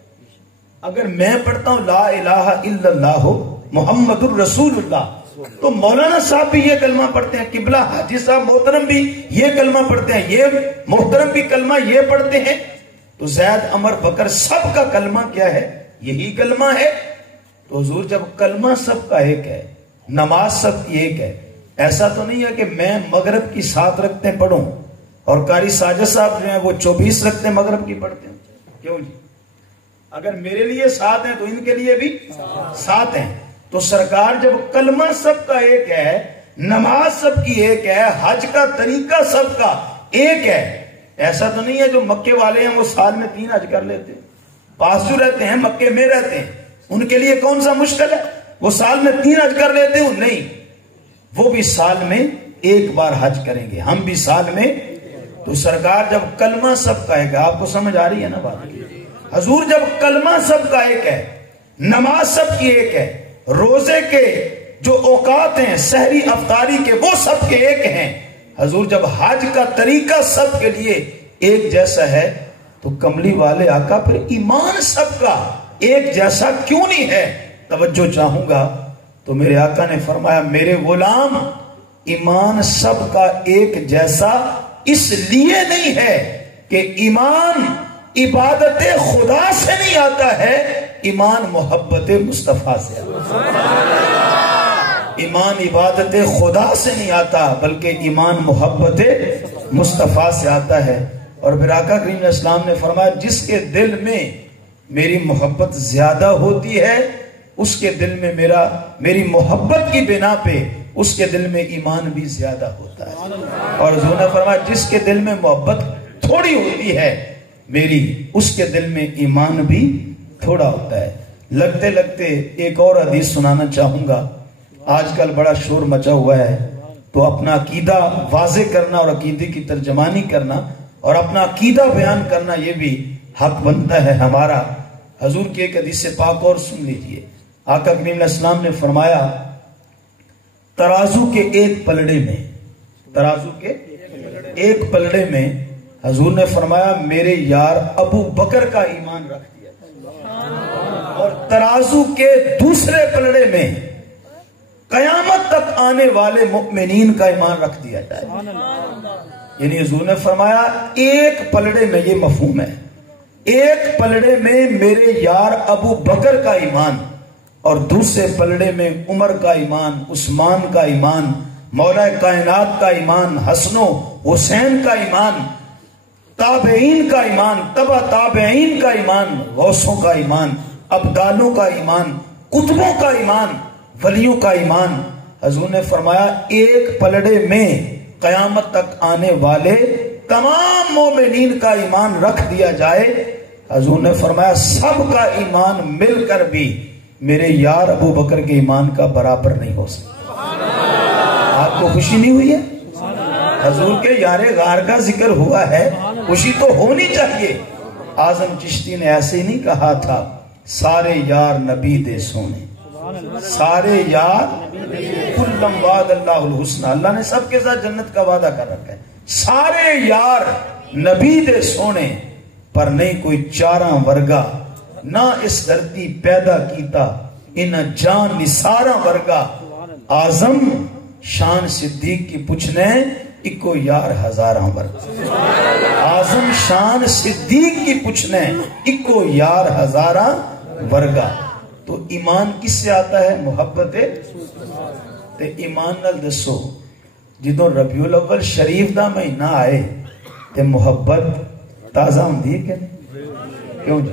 اگر میں پڑھتا ہوں لا الہ الا اللہ محمد الرسول اللہ تو مولانا صاحب بھی یہ کلمہ پڑھتے ہیں, قبلہ حاجی صاحب محترم بھی یہ کلمہ پڑھتے ہیں, یہ محترم بھی کلمہ یہ پڑھتے ہیں, تو زید عمر بکر سب کا کلمہ کیا ہے؟ یہی کلمہ ہے. تو حضور جب کلمہ سب کا ایک ہے, نماز سب کی ایک ہے, ایسا تو نہیں ہے کہ میں مغرب کی 7 رکعتیں پڑھوں اور قاری ساجد صاحب جو ہیں وہ 24 رکعتیں مغرب کی پڑھتے ہیں. کیوں جی؟ اگر میرے لیے 7 ہیں تو ان کے لیے بھی 7 ہیں. تو سرکار جب کلمہ سب کا ایک ہے, نماز سب کی ایک ہے, حج کا طریقہ سب کا ایک ہے, ایسا تو نہیں ہے جو مکے والے ہیں وہ سال میں 3 حج کر لیتے ہیں, پاس جو رہتے ہیں مکے میں رہتے ہیں ان کے لیے کون سا مشکل ہے, وہ سال میں 3 حج کر لیتے ہیں. نہیں, وہ بھی سال میں 1 بار حج کریں گے, ہم بھی سال میں. تو سرکار جب کلمہ سب کا ایک ہے, آپ کو سمجھ آ رہی ہے نا بات, حضور جب کلمہ سب کا ایک ہے, نماز سب کی ایک ہے, روزے کے جو اوقات ہیں سحری افطاری کے وہ سب کے ایک ہیں, حضور جب حج کا طریقہ سب کے لیے ایک جیسا ہے تو کملی والے آقا پھر ایمان سب کا ایک جیسا کیوں نہیں ہے؟ توجہ چاہوں گا. تو میرے آقا نے فرمایا میرے غلام ایمان سب کا ایک جیسا اس لیے نہیں ہے کہ ایمان عبادت خدا سے نہیں آتا ہے, ایمان محبت مصطفیٰ سے آتا ہے. ایمان عبادت خدا سے نہیں آتا بلکہ ایمان محبت مصطفیٰ سے آتا ہے. اور پھر آقا کریم علیہ السلام نے فرمایا جس کے دل میں میری محبت زیادہ ہوتی ہے اس کے دل میں میری محبت کی بنا پہ اس کے دل میں ایمان بھی زیادہ ہوتا ہے. اور حضور نے فرمایا جس کے دل میں محبت تھوڑی ہوتی ہے میری, اس کے دل میں ایمان بھی تھوڑا ہوتا ہے. لگتے لگتے ایک اور حدیث سنانا چاہوں گا. آج کل بڑا شور مچا ہوا ہے تو اپنا عقیدہ واضح کرنا اور عقیدے کی ترجمانی کرنا اور اپنا عقیدہ بیان کرنا یہ بھی حق بنتا ہے ہمارا. حضور کی ایک حدیث پاک اور سن لیجئے. آقا کریم علیہ السلام نے فرمایا ترازو کے ایک پلڑے میں حضور نے فرمایا میرے یار ابو بکر کا ایمان رکھ دیا اور ترازو کے دوسرے پلڑے میں قیامت تک آنے والے مؤمنین کا ایمان رکھ دیا جائے. یعنی حضور نے فرمایا ایک پلڑے میں, یہ مفہوم ہے, ایک پلڑے میں میرے یار ابو بکر کا ایمان اور دوسرے پلڑے میں عمر کا ایمان, عثمان کا ایمان, مولا کائنات کا ایمان, حسن و حسین کا ایمان, تابعین کا ایمان, تبع تابعین کا ایمان, غوثوں کا ایمان, ابدالوں کا ایمان, قطبوں کا ایمان, ولیوں کا ایمان. حضور نے فرمایا ایک پلڑے میں قیامت تک آنے والے تمام مومنین کا ایمان رکھ دیا جائے. حضور نے فرمایا سب کا ایمان مل کر بھی میرے یار ابو بکر کے ایمان کا برابر نہیں ہو سکتا. آپ کو خوشی نہیں ہوئی ہے؟ حضور کے یار غار کا ذکر ہوا ہے, خوشی تو ہونی چاہیے. اعظم چشتی نے ایسے ہی نہیں کہا تھا سارے یار نبی دے سونے, سارے یار کلم وعد اللہ الحسنى, اللہ نے سب کے ساتھ جنت کا وعدہ کر رکھا ہے. سارے یار نبی دے سونے پر نہیں کوئی چاراں ورگا, نہ اس دھرتی پیدا کیتا ان جان نثاراں ورگا. اعظم شان صدیق کی پوچھنے اکو یار ہزاراں ورگا. اعظم شان صدیق کی پوچھنے اکو یار ہزاراں ورگا. تو ایمان کس سے آتا ہے؟ محبت. تے ایمان نال دسو جدوں ربیع الاول شریف دا مہینہ آئے تے محبت تازہ ہوندی ہے کہ نہیں؟ کیوں جی؟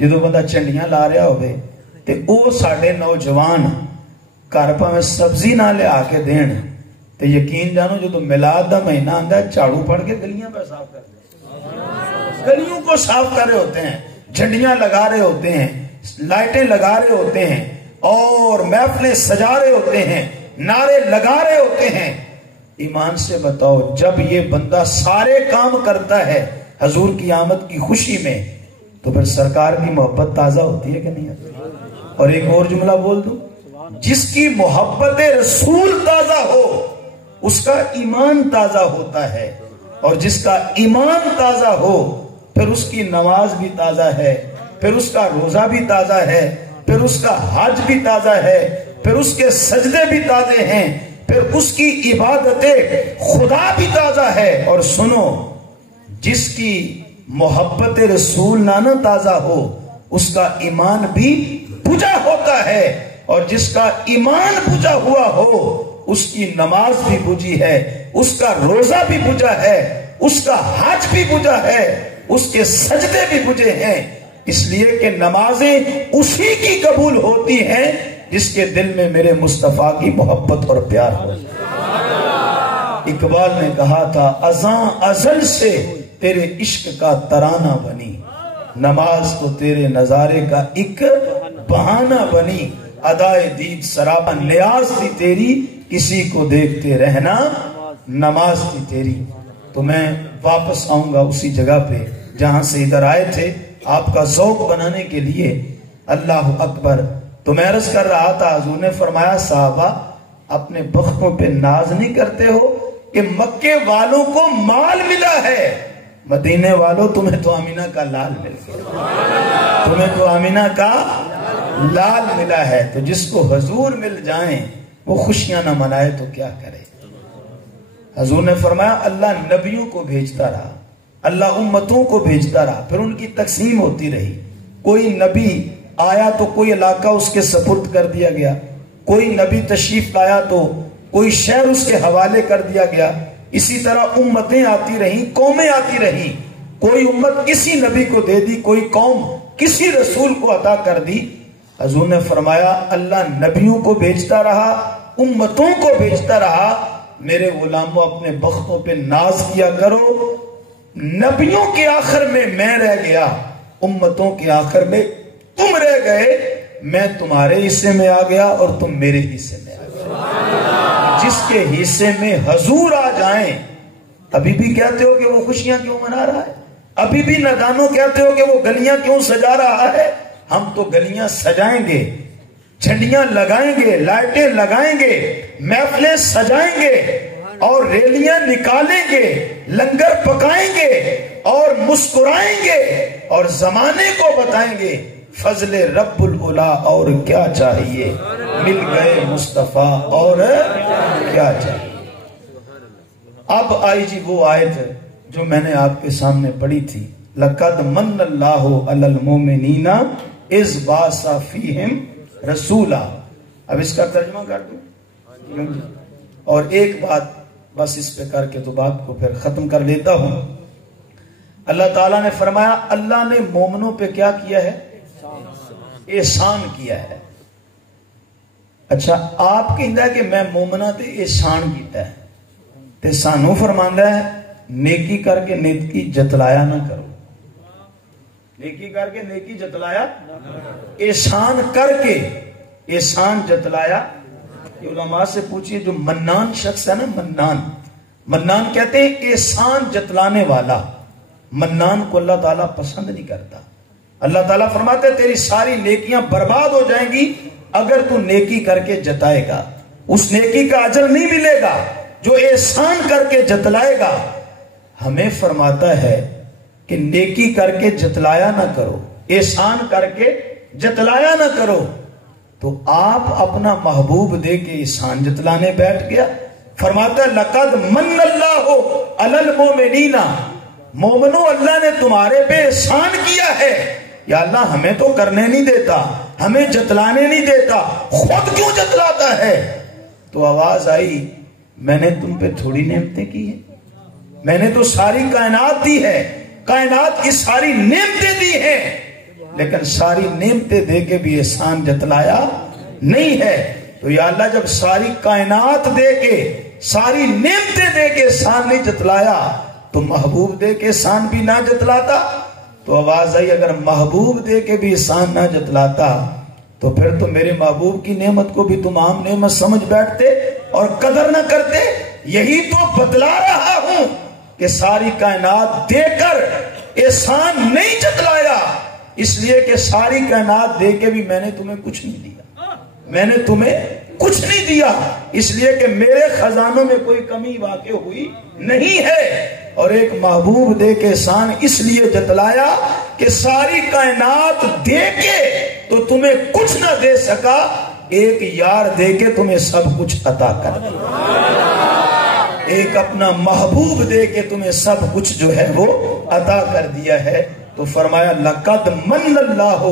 جدوں بندہ چنڈیاں لا رہا ہوئے تے او ساڈے نوجوان گھر پاویں سبزی نہ لے آ کے دین تے یقین جانو جدوں میلاد دا مہینہ آندا ہے جھاڑو پھڑ کے گلیاں پہ صاف کرتے ہیں, گلیوں کو صاف کر رہے ہوتے ہیں, جھنڈیاں لگا رہے ہوتے ہیں, لائٹیں لگا رہے ہوتے ہیں اور محفلیں سجا رہے ہوتے ہیں, نعرے لگا رہے ہوتے ہیں. ایمان سے بتاؤ جب یہ بندہ سارے کام کرتا ہے حضور کی آمد کی خوشی میں تو پھر سرکار کی محبت تازہ ہوتی ہے کہ نہیں ہوتی؟ اور ایک اور جملہ بول دوں, جس کی محبت رسول تازہ ہو اس کا ایمان تازہ ہوتا ہے، اور جس کا ایمان تازہ ہو پھر اس کی نماز بھی تازہ ہے، پھر اس کا روزہ بھی تازہ ہے، پھر اس کا حج بھی تازہ ہے، پھر اس کے سجدے بھی تازے ہیں، پھر اس کی عبادت خدا بھی تازہ ہے۔ اور سنو، جس کی محبت رسول نہ تازہ ہو اس کا ایمان بھی بجھا ہوتا ہے، اور جس کا ایمان بجھا ہوا ہو اس کی نماز بھی بجھی ہے، اس کا روزہ بھی بجھا ہے، اس کا حج بھی بجھا ہے، اس کے سجدے بھی بجھے ہیں، اس لیے کہ نمازیں اسی کی قبول ہوتی ہیں جس کے دل میں میرے مصطفیٰ کی محبت اور پیار ہو۔ اقبال نے کہا تھا ازاں ازل سے تیرے عشق کا ترانہ بنی، نماز تو تیرے نظارے کا ایک بہانہ بنی، ادائے دید سراپا نیاز تھی تیری، کسی کو دیکھتے رہنا نماز تھی تیری۔ تو میں واپس آؤں گا اسی جگہ پہ جہاں سے ادھر آئے تھے، آپ کا ذوق بنانے کے لیے۔ اللہ اکبر۔ تو میں عرض کر رہا تھا، حضور نے فرمایا صحابہ اپنے بختوں پہ ناز نہیں کرتے ہو کہ مکے والوں کو مال ملا ہے، مدینے والوں تمہیں تو آمینہ کا لال مل گیا، تمہیں تو آمینہ کا لال ملا ہے۔ تو جس کو حضور مل جائیں وہ خوشیاں نہ منائے تو کیا کرے۔ حضور نے فرمایا اللہ نبیوں کو بھیجتا رہا، اللہ امتوں کو بھیجتا رہا، پھر ان کی تقسیم ہوتی رہی۔ کوئی نبی آیا تو کوئی علاقہ اس کے سپرد کر دیا گیا، کوئی نبی تشریف لایا تو کوئی شہر اس کے حوالے کر دیا گیا، اسی طرح امتیں آتی رہیں، قومیں آتی رہیں، کوئی امت کسی نبی کو دے دی، کوئی قوم کسی رسول کو عطا کر دی۔ حضور نے فرمایا اللہ نبیوں کو بھیجتا رہا، امتوں کو بھیجتا رہا، میرے غلاموں اپنے بختوں پہ ناز کیا کرو۔ نبیوں کے آخر میں میں رہ گیا، امتوں کے آخر میں تم رہ گئے، میں تمہارے حصے میں آ گیا اور تم میرے حصے میں آ گئے۔ جس کے حصے میں حضور آ جائیں، ابھی بھی کہتے ہو کہ وہ خوشیاں کیوں منا رہا ہے، ابھی بھی نادانوں کہتے ہو کہ وہ گلیاں کیوں سجا رہا ہے۔ ہم تو گلیاں سجائیں گے، جھنڈیاں لگائیں گے، لائٹیں لگائیں گے، محفلیں سجائیں گے اور ریلیاں نکالیں گے، لنگر پکائیں گے اور مسکرائیں گے اور زمانے کو بتائیں گے فضل رب العلا اور کیا چاہیے، مل گئے مصطفیٰ اور کیا چاہیے۔ اب آئی جی وہ آیت جو میں نے آپ کے سامنے پڑھی تھی، لَقَدْ مَنَّ اللَّهُ عَلَى الْمُؤْمِنِينَ اِذْ بَعَثَ فِيهِمْ رَسُولًا۔ اب اس کا ترجمہ کر دوں، اور ایک بات بس اس پہ کر کے تو بات کو پھر ختم کر لیتا ہوں۔ اللہ تعالیٰ نے فرمایا اللہ نے مومنوں پہ کیا کیا ہے؟ احسان کیا ہے۔ اچھا آپ کہندہ ہے کہ میں مومنہ تے احسان کیتا ہے تے سانو فرماندہ ہے نیکی کر کے نیکی جتلایا نہ کرو، نیکی کر کے نیکی جتلایا، احسان کر کے احسان جتلایا۔ یہ علماء سے پوچھئے جو منان شخص ہے نا، منان کہتے ہیں احسان جتلانے والا، منان کو اللہ تعالیٰ پسند نہیں کرتا۔ اللہ تعالیٰ فرماتے ہیں تیری ساری نیکیاں برباد ہو جائیں گی اگر تو نیکی کر کے جتائے گا، اس نیکی کا اجر نہیں ملے گا جو احسان کر کے جتلائے گا۔ ہمیں فرماتا ہے کہ نیکی کر کے جتلایا نہ کرو، احسان کر کے جتلایا نہ کرو۔ تو آپ اپنا محبوب دے کے احسان جتلانے بیٹھ گیا۔ فرماتا ہے لَقَدْ مَنَّ اللَّهُ عَلَى الْمُؤْمِنِينَ، مومنو اللہ نے تمہارے پہ احسان کیا ہے۔ یا اللہ ہمیں تو کرنے نہیں دیتا، ہمیں جتلانے نہیں دیتا، خود کیوں جتلاتا ہے؟ تو آواز آئی میں نے تم پہ تھوڑی نعمتیں کی ہیں، میں نے تو ساری کائنات دی ہے، کائنات کی ساری نعمتیں دی ہیں، لیکن ساری نعمتیں دے کے بھی احسان جتلایا نہیں ہے۔ تو یا اللہ جب ساری کائنات دے کے، ساری نعمتیں دے کے احسان نہیں جتلایا تو محبوب دے کے احسان بھی نہ جتلاتا۔ تو آواز آئی اگر محبوب دے کے بھی احسان نہ جتلاتا تو پھر تو میرے محبوب کی نعمت کو بھی تم عام نعمت سمجھ بیٹھتے اور قدر نہ کرتے۔ یہی تو بتلا رہا ہوں کہ ساری کائنات دے کر احسان نہیں جتلایا، اس لیے کہ ساری کائنات دے کے بھی میں نے تمہیں کچھ نہیں دیا، میں نے تمہیں کچھ نہیں دیا، اس لیے کہ میرے خزانوں میں کوئی کمی واقع ہوئی نہیں ہے، اور ایک محبوب دے کے احسان اس لیے جتلایا کہ ساری کائنات دے کے تو تمہیں کچھ نہ دے سکا، ایک یار دے کے تمہیں سب کچھ عطا کر دیا، ایک اپنا محبوب دے کے تمہیں سب کچھ جو ہے وہ عطا کر دیا ہے۔ تو فرمایا لقد من اللہ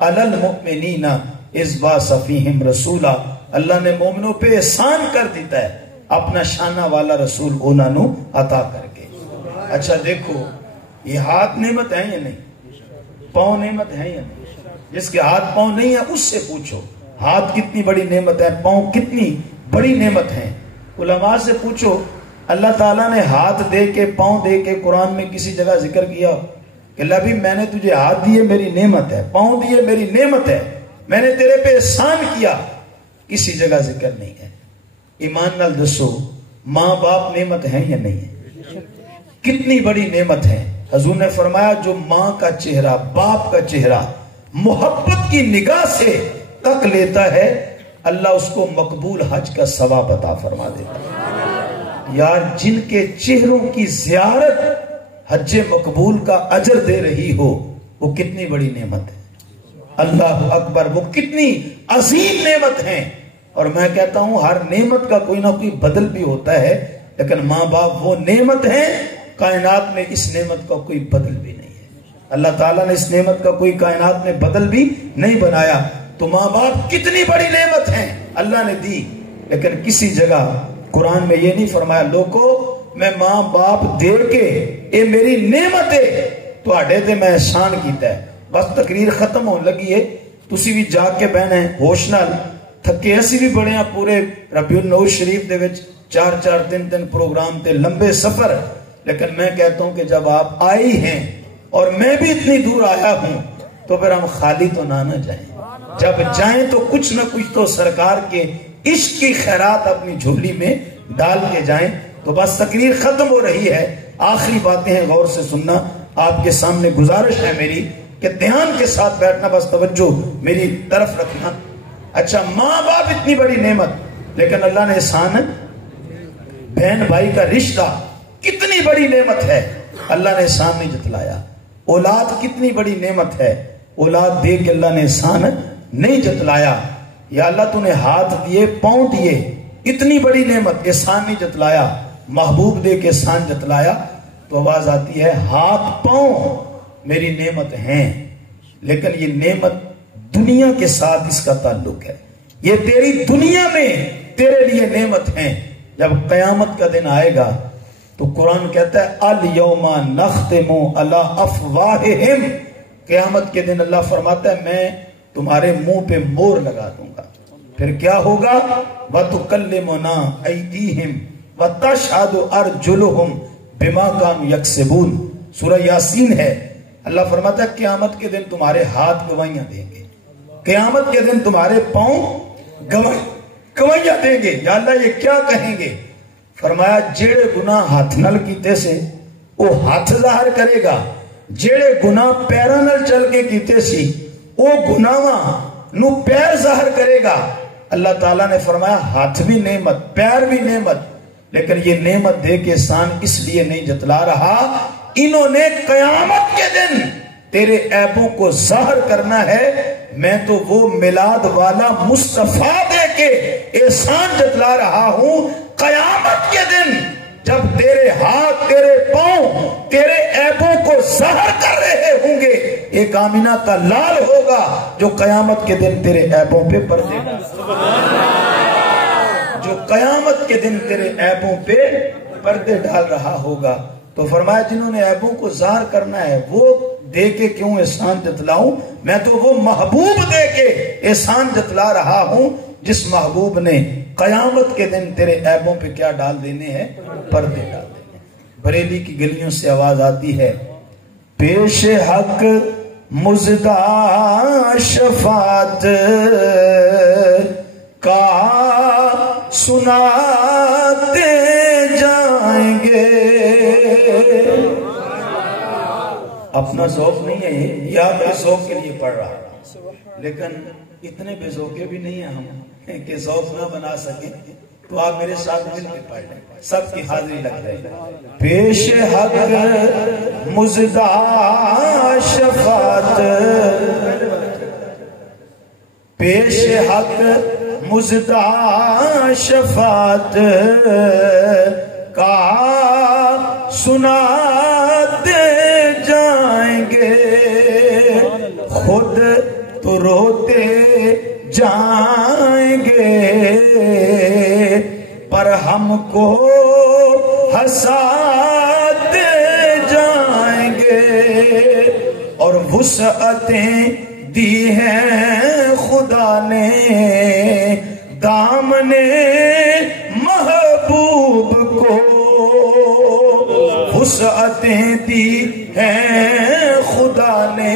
علی المؤمنین اذ بعث فیہم رسولا، اللہ نے مومنوں پہ احسان کر دیتا ہے اپنا شانہ والا رسول انہاں نو عطا کر کے۔ اچھا دیکھو، یہ ہاتھ نعمت ہے یا نہیں؟ پاؤں نعمت ہے یا نہیں؟ جس کے ہاتھ پاؤں نہیں ہے اس سے پوچھو ہاتھ کتنی بڑی نعمت ہے، پاؤں کتنی بڑی نعمت ہے۔ علماء سے پوچھو، اللہ تعالیٰ نے ہاتھ دے کے پاؤں دے کے قرآن میں کسی جگہ ذکر کیا کہ اللہ بھی میں نے تجھے ہاتھ دیے میری نعمت ہے، پاؤں دیے میری نعمت ہے، میں نے تیرے پہ احسان کیا؟ کسی جگہ ذکر نہیں ہے۔ ایمان نال دسو، ماں باپ نعمت ہے یا نہیں ہے؟ کتنی بڑی نعمت ہے۔ حضور نے فرمایا جو ماں کا چہرہ، باپ کا چہرہ محبت کی نگاہ سے تک لیتا ہے، اللہ اس کو مقبول حج کا ثواب عطا فرما دیتا ہے۔ یار جن کے چہروں کی زیارت حج مقبول کا اجر دے رہی ہو، وہ کتنی بڑی نعمت ہے۔ اللہ اکبر، وہ کتنی عظیم نعمت ہے۔ اور میں کہتا ہوں ہر نعمت کا کوئی نہ کوئی بدل بھی ہوتا ہے، لیکن ماں باپ وہ نعمت ہیں، کائنات میں اس نعمت کا کوئی بدل بھی نہیں ہے۔ اللہ تعالیٰ نے اس نعمت کا کوئی کائنات میں بدل بھی نہیں بنایا۔ تو ماں باپ کتنی بڑی نعمت ہیں اللہ نے دی، لیکن کسی جگہ قرآن میں یہ نہیں فرمایا لوگو میں ماں باپ دے کے اے میری نعمت ہے تو آڑے دے میں احسان کیتا ہے۔ بس تقریر ختم ہو لگی ہے، تسی بھی جاگ کے بہن ہیں ہوش نال، تھکے اسی بھی بڑے ہیں پورے ربیع النور شریف دے وچ 4 دن پروگرام تے لمبے سفر، لیکن میں کہتا ہوں کہ جب آپ آئی ہیں اور میں بھی اتنی دور آیا ہوں تو پھر ہم خالی تو نہ جائیں، جب جائیں تو کچھ نہ کچھ تو سرکار کے عشق کی خیرات اپنی جھولی میں ڈال کے جائیں۔ تو بس تقریر ختم ہو رہی ہے، آخری باتیں ہیں، غور سے سننا، آپ کے سامنے گزارش ہے میری کہ دھیان کے ساتھ بیٹھنا، بس توجہ میری طرف رکھنا۔ اچھا ماں باپ اتنی بڑی نعمت، لیکن اللہ نے احسان بہن بھائی کا رشتہ کتنی بڑی نعمت ہے، اللہ نے احسان نہیں جتلایا۔ اولاد کتنی بڑی نعمت ہے، اولاد دے کے اللہ نے احسان نہیں جتلایا۔ یا اللہ تو نے ہاتھ دیے پاؤں دیے، اتنی بڑی نعمت، احسان نہیں جتلایا۔ محبوب دے کے احسان جتلایا تو آواز آتی ہے ہاتھ پاؤں میری نعمت ہیں، لیکن یہ نعمت دنیا کے ساتھ اس کا تعلق ہے، یہ تیری دنیا میں تیرے لیے نعمت ہیں۔ جب قیامت کا دن آئے گا تو قرآن کہتا ہے الیوم نختم علی افواہہم، قیامت کے دن اللہ فرماتا ہے میں تمہارے منہ پہ مور لگا دوں گا، پھر کیا ہوگا وَتُكَلِّمُنَا أَيْدِيهِمْ وَتَشْهَدُ أَرْجُلُهُمْ بِمَا كَانُوا يَكْسِبُونَ، سورہ یاسین ہے۔ اللہ فرماتا ہے قیامت کے دن تمہارے ہاتھ گواہیاں دیں گے، قیامت کے دن تمہارے پاؤں گواہیاں دیں گے۔ یا اللہ یہ کیا کہیں گے؟ فرمایا جیڑے گناہ ہاتھ نل کیتے سے وہ ہاتھ ظاہر کرے گا، جیڑے گناہ پیرا نل چل کے کیتے سی وہ گناہاں نو پیر ظاہر کرے گا۔ اللہ تعالیٰ نے فرمایا ہاتھ بھی نعمت، پیر بھی نعمت، لیکن یہ نعمت دے کے احسان اس لیے نہیں جتلا رہا، انہوں نے قیامت کے دن تیرے عیبوں کو ظاہر کرنا ہے، میں تو وہ میلاد والا مصطفیٰ دے کے احسان جتلا رہا ہوں۔ قیامت کے دن جب تیرے ہاتھ تیرے پاؤں تیرے عیبوں کو ظاہر کر رہے ہوں گے، ایک آمینہ کا لال ہوگا جو قیامت کے دن تیرے عیبوں پہ پردے ڈال، جو قیامت کے دن تیرے عیبوں پہ پردے ڈال رہا ہوگا۔ تو فرمایا جنہوں نے عیبوں کو ظاہر کرنا ہے وہ دے کے کیوں احسان جتلاؤں، میں تو وہ محبوب دے کے احسان جتلا رہا ہوں جس محبوب نے قیامت کے دن تیرے عیبوں پہ کیا ڈال دینے ہیں؟ پردے ڈال دینے ہیں۔ بریلی کی گلیوں سے آواز آتی ہے پیش حق مزدہ شفاعت کا سناتے جائیں گے۔ اپنا ذوق نہیں ہے یہ، یا میں ذوق کے لیے پڑھ رہا، لیکن اتنے بے ذوقے بھی نہیں ہیں ہم کہ ذوق نہ بنا سکیں، تو آپ میرے ساتھ مل کے پڑھ لیں، سب کی حاضری لگ جائے گی۔ پیش حق مزدہ شفاعت، پیش حق مزدہ شفاعت کا سناتے جائیں گے، خود تو روتے جائیں گے، پر ہم کو ہنساتے جائیں گے، اور وسعتیں دی ہیں خدا نے دامن محبوب کو، وسعتیں دی ہیں خدا نے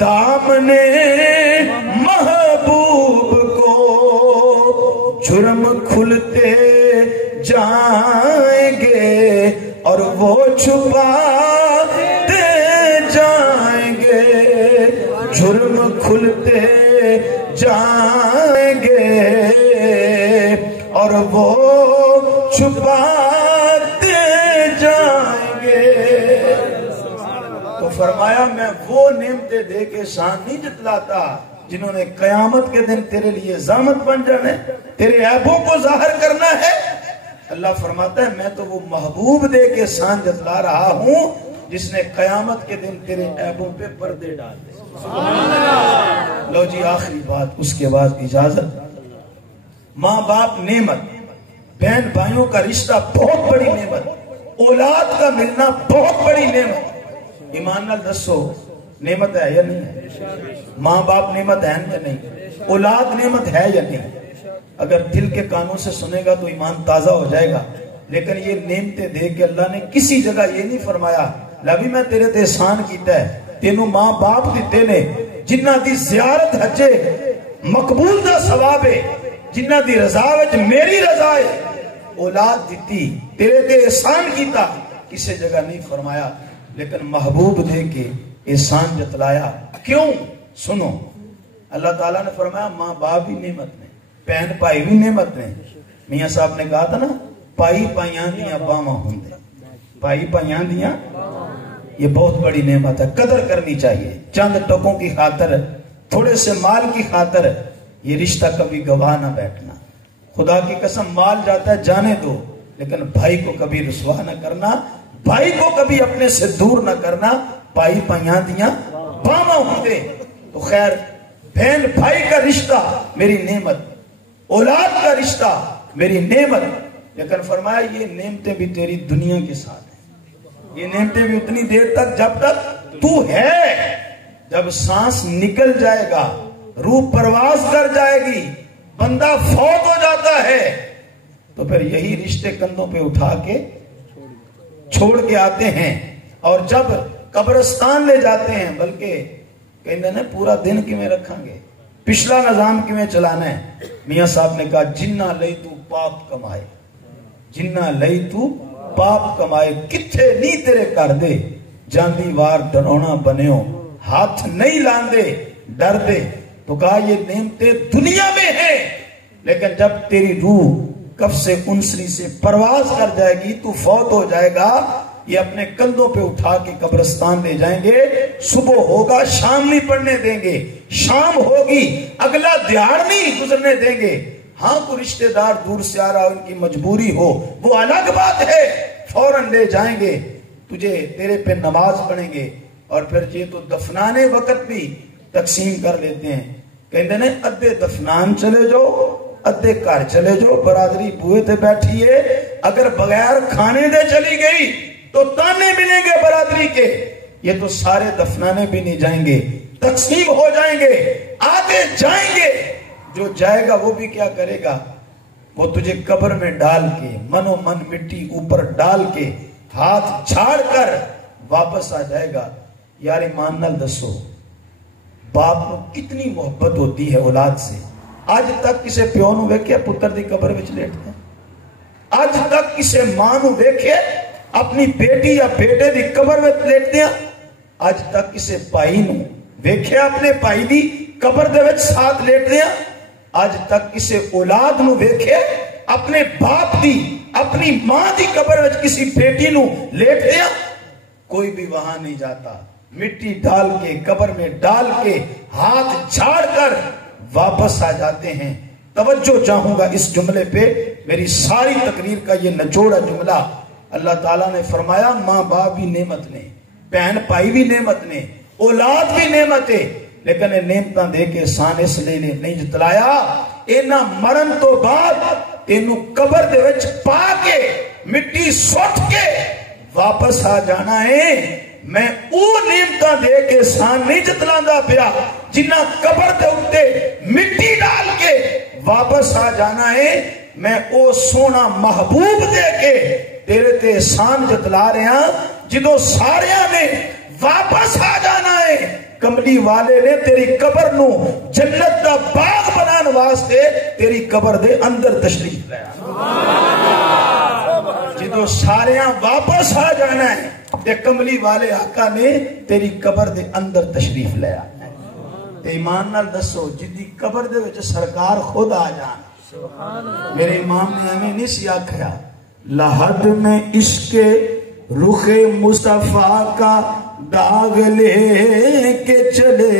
دامن محبوب کو، جرم کھلتے جائیں گے اور وہ چھپاتے جائیں گے، جرم کھلتے جائیں گے اور وہ چھپاتے جائیں گے۔ تو فرمایا میں وہ نعمتیں دے کے شان نہیں جتلاتا جنہوں نے قیامت کے دن تیرے لیے ضامن بن جانے، تیرے عیبوں کو ظاہر کرنا ہے۔ اللہ فرماتا ہے میں تو وہ محبوب دے کے شان جتلا رہا ہوں جس نے قیامت کے دن تیرے عیبوں پہ پردے ڈال دے۔ لو جی آخری بات، اس کے بعد اجازت۔ ماں باپ نعمت، بہن بھائیوں کا رشتہ بہت بڑی نعمت، اولاد کا ملنا بہت بڑی نعمت۔ ایمان نال دسو نعمت ہے یا نہیں ہے؟ ماں باپ نعمت ہے یا نہیں؟ اولاد نعمت ہے یا نہیں؟ اگر دل کے کانوں سے سنے گا تو ایمان تازہ ہو جائے گا۔ لیکن یہ نعمتیں دے کے اللہ نے کسی جگہ یہ نہیں فرمایا لبی میں تیرے تے احسان کیتا ہے، تینوں ماں باپ دیتے نے جنہ دی زیارت حجے مقبول دا ثواب ہے، جنہ دی رضا وچ میری رضا ہے، اولاد دیتی تیرے تے احسان کیتا، کسی جگہ نہیں فرمایا۔ لیکن محبوب دے کے احسان جتلایا، کیوں؟ سنو، اللہ تعالیٰ نے فرمایا ماں باپ بھی نعمت نے، بہن بھائی بھی نعمت نے۔ میاں صاحب نے کہا تھا نا پائی پائیاں دیاں باواں ہوندے، پائی پائیاں دیاں، یہ بہت بڑی نعمت ہے، قدر کرنی چاہیے۔ چند ٹکوں کی خاطر، تھوڑے سے مال کی خاطر یہ رشتہ کبھی گواہ نہ بیٹھنا۔ خدا کی قسم مال جاتا ہے جانے دو، لیکن بھائی کو کبھی رسوا نہ کرنا، بھائی کو کبھی اپنے سے دور نہ کرنا۔ پائی پائیاں دیاں باواں ہوندے، تو خیر بہن بھائی کا رشتہ میری نعمت، اولاد کا رشتہ میری نعمت۔ لیکن فرمایا یہ نعمتیں بھی تیری دنیا کے ساتھ ہیں، یہ نعمتیں بھی اتنی دیر تک جب تک تو ہے، جب سانس نکل جائے گا، روح پرواز کر جائے گی، بندہ فوت ہو جاتا ہے، تو پھر یہی رشتے کندھوں پہ اٹھا کے چھوڑ کے آتے ہیں، اور جب قبرستان لے جاتے ہیں بلکہ کہنے نے پورا دن کیویں رکھیں گے، پچھلا نظام کیویں چلانا ہے۔ میاں صاحب نے کہا جنہ لئی تو پاپ کمائے، جنہ لئی تو پاپ کمائے، کتھے نہیں تیرے کر دے، جاندی وار ڈرونا بنیو، ہاتھ نہیں لاندے ڈر دے۔ تو کہا یہ نعمتیں دنیا میں ہیں، لیکن جب تیری روح کف سے انسری سے پرواز کر جائے گی، تو فوت ہو جائے گا، یہ اپنے کندھوں پہ اٹھا کے قبرستان لے جائیں گے۔ صبح ہوگا شام نہیں پڑھنے دیں گے، شام ہوگی اگلا دیہڑ نہیں گزرنے دیں گے۔ ہاں کو رشتہ دار دور سے آ رہا ان کی مجبوری ہو وہ الگ بات ہے، فوراً لے جائیں گے تجھے، تیرے پہ نماز پڑھیں گے، اور پھر یہ تو دفنانے وقت بھی تقسیم کر لیتے ہیں، کہتے ہیں ادھے دفنان چلے جاؤ ادھے گھر چلے جاؤ، برادری بوئے تھے بیٹھی ہے، اگر بغیر کھانے دے چلی گئی تو تانے ملیں گے برادری کے، یہ تو سارے دفنانے بھی نہیں جائیں گے، تقسیم ہو جائیں گے، آگے جائیں گے۔ جو جائے گا وہ بھی کیا کرے گا، وہ تجھے قبر میں ڈال کے منو من مٹی اوپر ڈال کے ہاتھ جھاڑ کر واپس آ جائے گا۔ یار ایمان نال دسو باپ کو کتنی محبت ہوتی ہے اولاد سے۔ آج تک کسے پیو نو ویکھیا پتر دی قبر وچ لیٹدا، آج تک کسے ماں نو ویکھیا اپنی بیٹی یا بیٹے دی قبر وچ لیٹدیا، آج تک کسے بھائی نو ویکھیا اپنے بھائی دی قبر دے وچ ساتھ لیٹ دیا؟ اج تک کسی اولاد نو ویکھے اپنے باپ دی اپنی ماں دی قبر وچ کسی بیٹی نو لیٹ دیا؟ کوئی بھی وہاں نہیں جاتا، مٹی ڈال کے قبر میں ڈال کے ہاتھ جھاڑ کر واپس آ جاتے ہیں۔ توجہ چاہوں گا اس جملے پہ، میری ساری تقریر کا یہ نچوڑا جملہ۔ اللہ تعالیٰ نے فرمایا ماں باپ بھی نعمت نے، بہن بھائی بھی نعمت نے، اولاد بھی نعمت ہے، لیکن یہ نعمتاں دے کے احسان اس لیے نہیں جتلایا اینا مرن تو بعد تینوں قبر دے وچ پا کے مٹی سٹ کے واپس آ جانا ہے۔ میں او نعمتاں دے کے احسان نہیں جتلاندا پیا جنہ قبر دے اتے مٹی ڈال کے واپس آ جانا ہے۔ میں او سونا محبوب دے کے تیرے تے احسان جتلا رہا جدو سارے نے واپس آ جانا ہے۔ کملی والے نے تیری قبر نو جنت دا باغ بنان واسطے تیری قبر دے اندر تشریف لیا۔ جدو سارے واپس آ جانا ہے تے کملی والے آقا نے تیری قبر دے اندر تشریف لیا۔ تے ایمان نال دسو جدی قبر دے وچ سرکار خود آ جان، میرے امام نے ہمیں نہیں سی آکھیا لحد میں عشق رخ مصطفیٰ کا داغ لے کے چلے،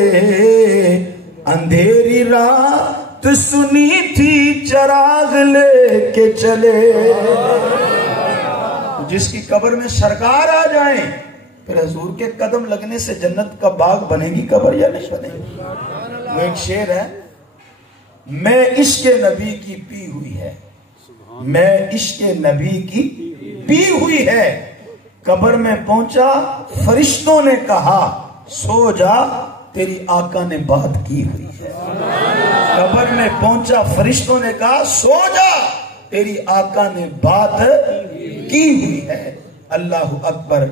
اندھیری رات سنی تھی چراغ لے کے چلے۔ جس کی قبر میں سرکار آ جائیں پھر حضور کے قدم لگنے سے جنت کا باغ بنے گی قبر یا نہیں بنے گی؟ وہ ایک شعر ہے، میں عشق نبی کی پی ہوئی ہے، میں عشق نبی کی پی ہوئی ہے، قبر میں پہنچا فرشتوں نے کہا سو جا تیری آقا نے بات کی ہوئی ہے۔ قبر میں پہنچا فرشتوں نے کہا سو جا تیری آقا نے بات کی ہوئی ہے۔ اللہ اکبر۔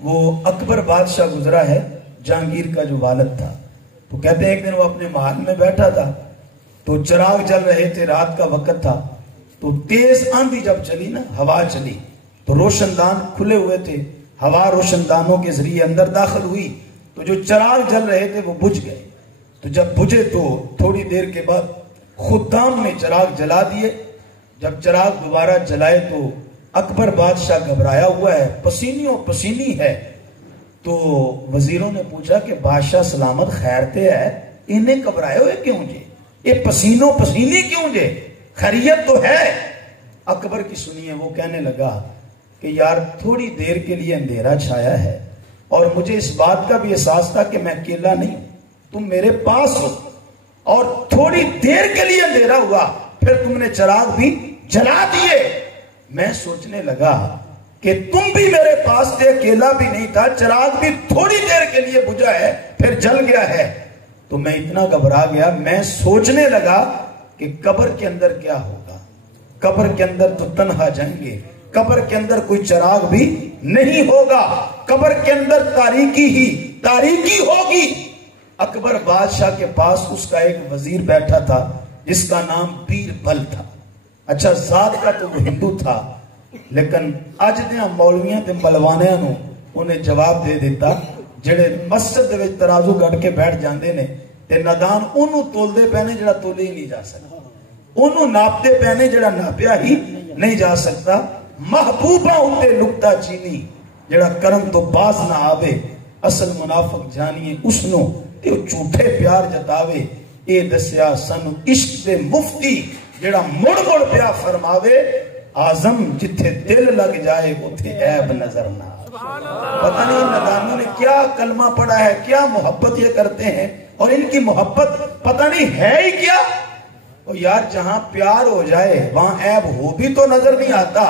وہ اکبر بادشاہ گزرا ہے جہانگیر کا جو والد تھا، تو کہتے ہیں ایک دن وہ اپنے محل میں بیٹھا تھا تو چراغ جل رہے تھے، رات کا وقت تھا، تو تیز آندھی جب چلی نا، ہوا چلی تو روشن دان کھلے ہوئے تھے، ہوا روشن دانوں کے ذریعے اندر داخل ہوئی تو جو چراغ جل رہے تھے وہ بجھ گئے۔ تو جب بجھے تو تھوڑی دیر کے بعد خدام نے چراغ جلا دیے۔ جب چراغ دوبارہ جلائے تو اکبر بادشاہ گھبرایا ہوا ہے، پسینیوں پسینی ہے۔ تو وزیروں نے پوچھا کہ بادشاہ سلامت خیرتے ہے، انہیں گھبرائے ہوئے کیوں جے، یہ پسینوں پسینی کیوں جے، خیریت تو ہے؟ اکبر کی سنیے، وہ کہنے لگا کہ یار تھوڑی دیر کے لیے اندھیرا چھایا ہے اور مجھے اس بات کا بھی احساس تھا کہ میں اکیلا نہیں ہوں، تم میرے پاس ہو، اور تھوڑی دیر کے لیے اندھیرا ہوا پھر تم نے چراغ بھی جلا دیے۔ میں سوچنے لگا کہ تم بھی میرے پاس تھے، اکیلا بھی نہیں تھا، چراغ بھی تھوڑی دیر کے لیے بجھا ہے پھر جل گیا ہے، تو میں اتنا گھبرا گیا، میں سوچنے لگا کہ قبر کے اندر کیا ہوگا، قبر کے اندر تو تنہا جائیں گے، قبر کے اندر کوئی چراغ بھی نہیں ہوگا، قبر کے اندر تاریکی ہی تاریکی ہوگی۔ اکبر بادشاہ کے پاس اس کا ایک وزیر بیٹھا تھا جس کا نام بیربل تھا۔ اچھا ذات کا تو وہ ہندو تھا، لیکن اج دیاں مولویاں تے ملوانیاں نو انہیں جواب دے دیتا جڑے مسجد دے وچ ترازو گھڑ کے بیٹھ جاندے نے تے نادان انہوں تولدے پینے جڑا تولے ہی نہیں جا سکتا، انہوں ناپتے پینے جڑا ناپیا ہی نہیں جا سکتا۔ محبوبہ ہوتے نکتہ چینی جڑا کرم تو باز نہ آوے، اصل منافق جانیے اس نو تے جھوٹے پیار جتاوے، اے دسیا سن عشق دے مفتی جڑا مڑ مڑ پیا فرماوے، آزم جتھے دل لگ جائے اتھے عیب نظر نہ آوے۔ پتہ نہیں نادانوں نے کیا کلمہ پڑھا ہے، کیا محبت یہ کرتے ہیں، اور ان کی محبت پتہ نہیں ہے ہی کیا۔ اور یار جہاں پیار ہو جائے وہاں عیب ہو بھی تو نظر نہیں آتا۔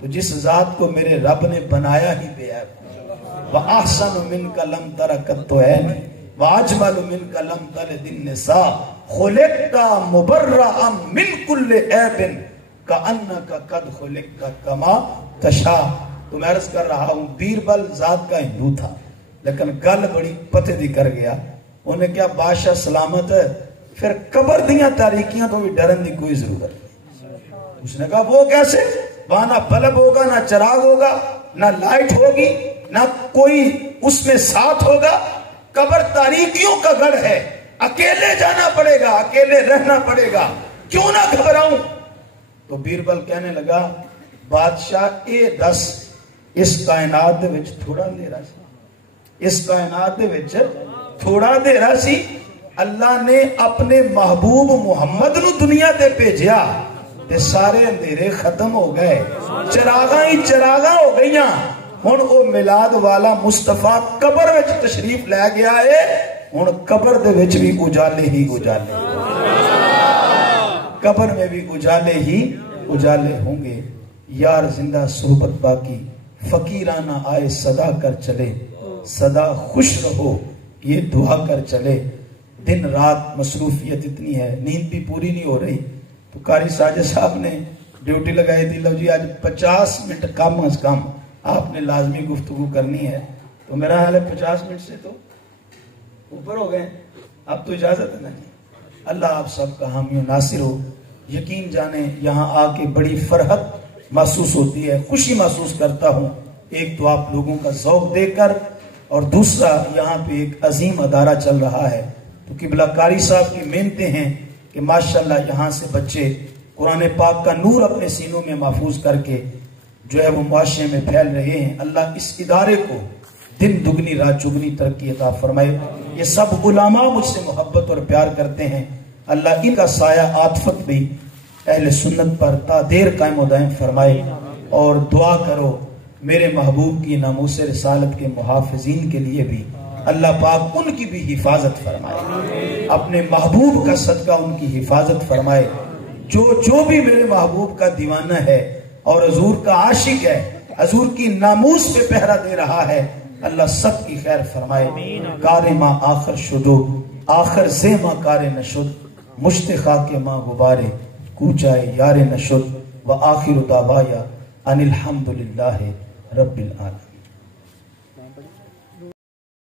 تو جس ذات کو میرے رب نے بنایا ہی بے عیب، وَأَحْسَنُ مِنْكَ لَمْ تَرَ قَطُّ عَيْنٍ وَأَجْمَلُ مِنْكَ لَمْ تَلِدِ النِّسَاءُ خُلِقْتَ مُبَرَّأً مِنْ كُلِّ عَيْبٍ كَأَنَّكَ قَدْ خُلِقْتَ كَمَا تَشَاءُ۔ تو میں عرض کر رہا ہوں بیربل ذات کا ہندو تھا، لیکن گل بڑی پتے دی کر گیا۔ انہیں کیا بادشاہ سلامت ہے، پھر قبر دیاں تاریکیاں تو بھی ڈرن دی کوئی ضرورت نہیں۔ اس نے کہا وہ کیسے، وہاں نہ بلب ہوگا، نہ چراغ ہوگا، نہ لائٹ ہوگی، نہ کوئی اس میں ساتھ ہوگا۔ قبر تاریکیوں کا گڑھ ہے، اکیلے جانا پڑے گا، اکیلے رہنا پڑے گا، کیوں نہ گھبراؤں؟ تو بیربل کہنے لگا بادشاہ اے دس اس کائنات دے وچ تھوڑا اندھیرا سی، اس کائنات دے وچ تھوڑا اندھیرا سی، اللہ نے اپنے محبوب محمد نو دنیا تے بھیجیا تے سارے اندھیرے ختم ہو گئے، چراغاں ہی چراغاں ہو گئیاں۔ ہن او میلاد والا مصطفیٰ قبر وچ تشریف لے گیا ہے، ہن قبر دے وچ بھی اجالے ہی اجالے، قبر میں بھی اجالے ہی اجالے ہوں گے۔ یار زندہ صحبت باقی، فقیرانہ آئے صدا کر چلے، صدا خوش رہو یہ دعا کر چلے۔ دن رات مصروفیت اتنی ہے، نیند بھی پوری نہیں ہو رہی، تو قاری ساجد صاحب نے ڈیوٹی لگائی تھی، لو جی آج 50 منٹ کم از کم آپ نے لازمی گفتگو کرنی ہے، تو میرا حال ہے 50 منٹ سے تو اوپر ہو گئے، اب تو اجازت ہے نا جی۔ اللہ آپ سب کا حامی و ناصر ہو۔ یقین جانے یہاں آ کے بڑی فرحت محسوس ہوتی ہے، خوشی محسوس کرتا ہوں، ایک تو آپ لوگوں کا ذوق دے کر، اور دوسرا یہاں پہ ایک عظیم ادارہ چل رہا ہے، تو قبلہ قاری صاحب کی محنتیں ہیں کہ ماشاءاللہ یہاں سے بچے قرآن پاک کا نور اپنے سینوں میں محفوظ کر کے جو ہے وہ معاشرے میں پھیل رہے ہیں۔ اللہ اس ادارے کو دن دگنی رات چگنی ترقی عطا فرمائے۔ یہ سب علماء مجھ سے محبت اور پیار کرتے ہیں، اللہ ان کا سایہ عاطفت بھی اہل سنت پر تا دیر قائم و دائم فرمائے۔ اور دعا کرو میرے محبوب کی ناموس رسالت کے محافظین کے لیے بھی اللہ پاک ان کی بھی حفاظت فرمائے، اپنے محبوب کا صدقہ ان کی حفاظت فرمائے۔ جو بھی میرے محبوب کا دیوانہ ہے اور حضور کا عاشق ہے، حضور کی ناموس پہ پہرا دے رہا ہے، اللہ سب کی خیر فرمائے۔ کار ماں آخر شدو آخر سے ماں کار نشد، مشتخا کے ماں غبارے کوچائے یار نشد، و آخر دعوایا ان الحمدللہ رب العالمین۔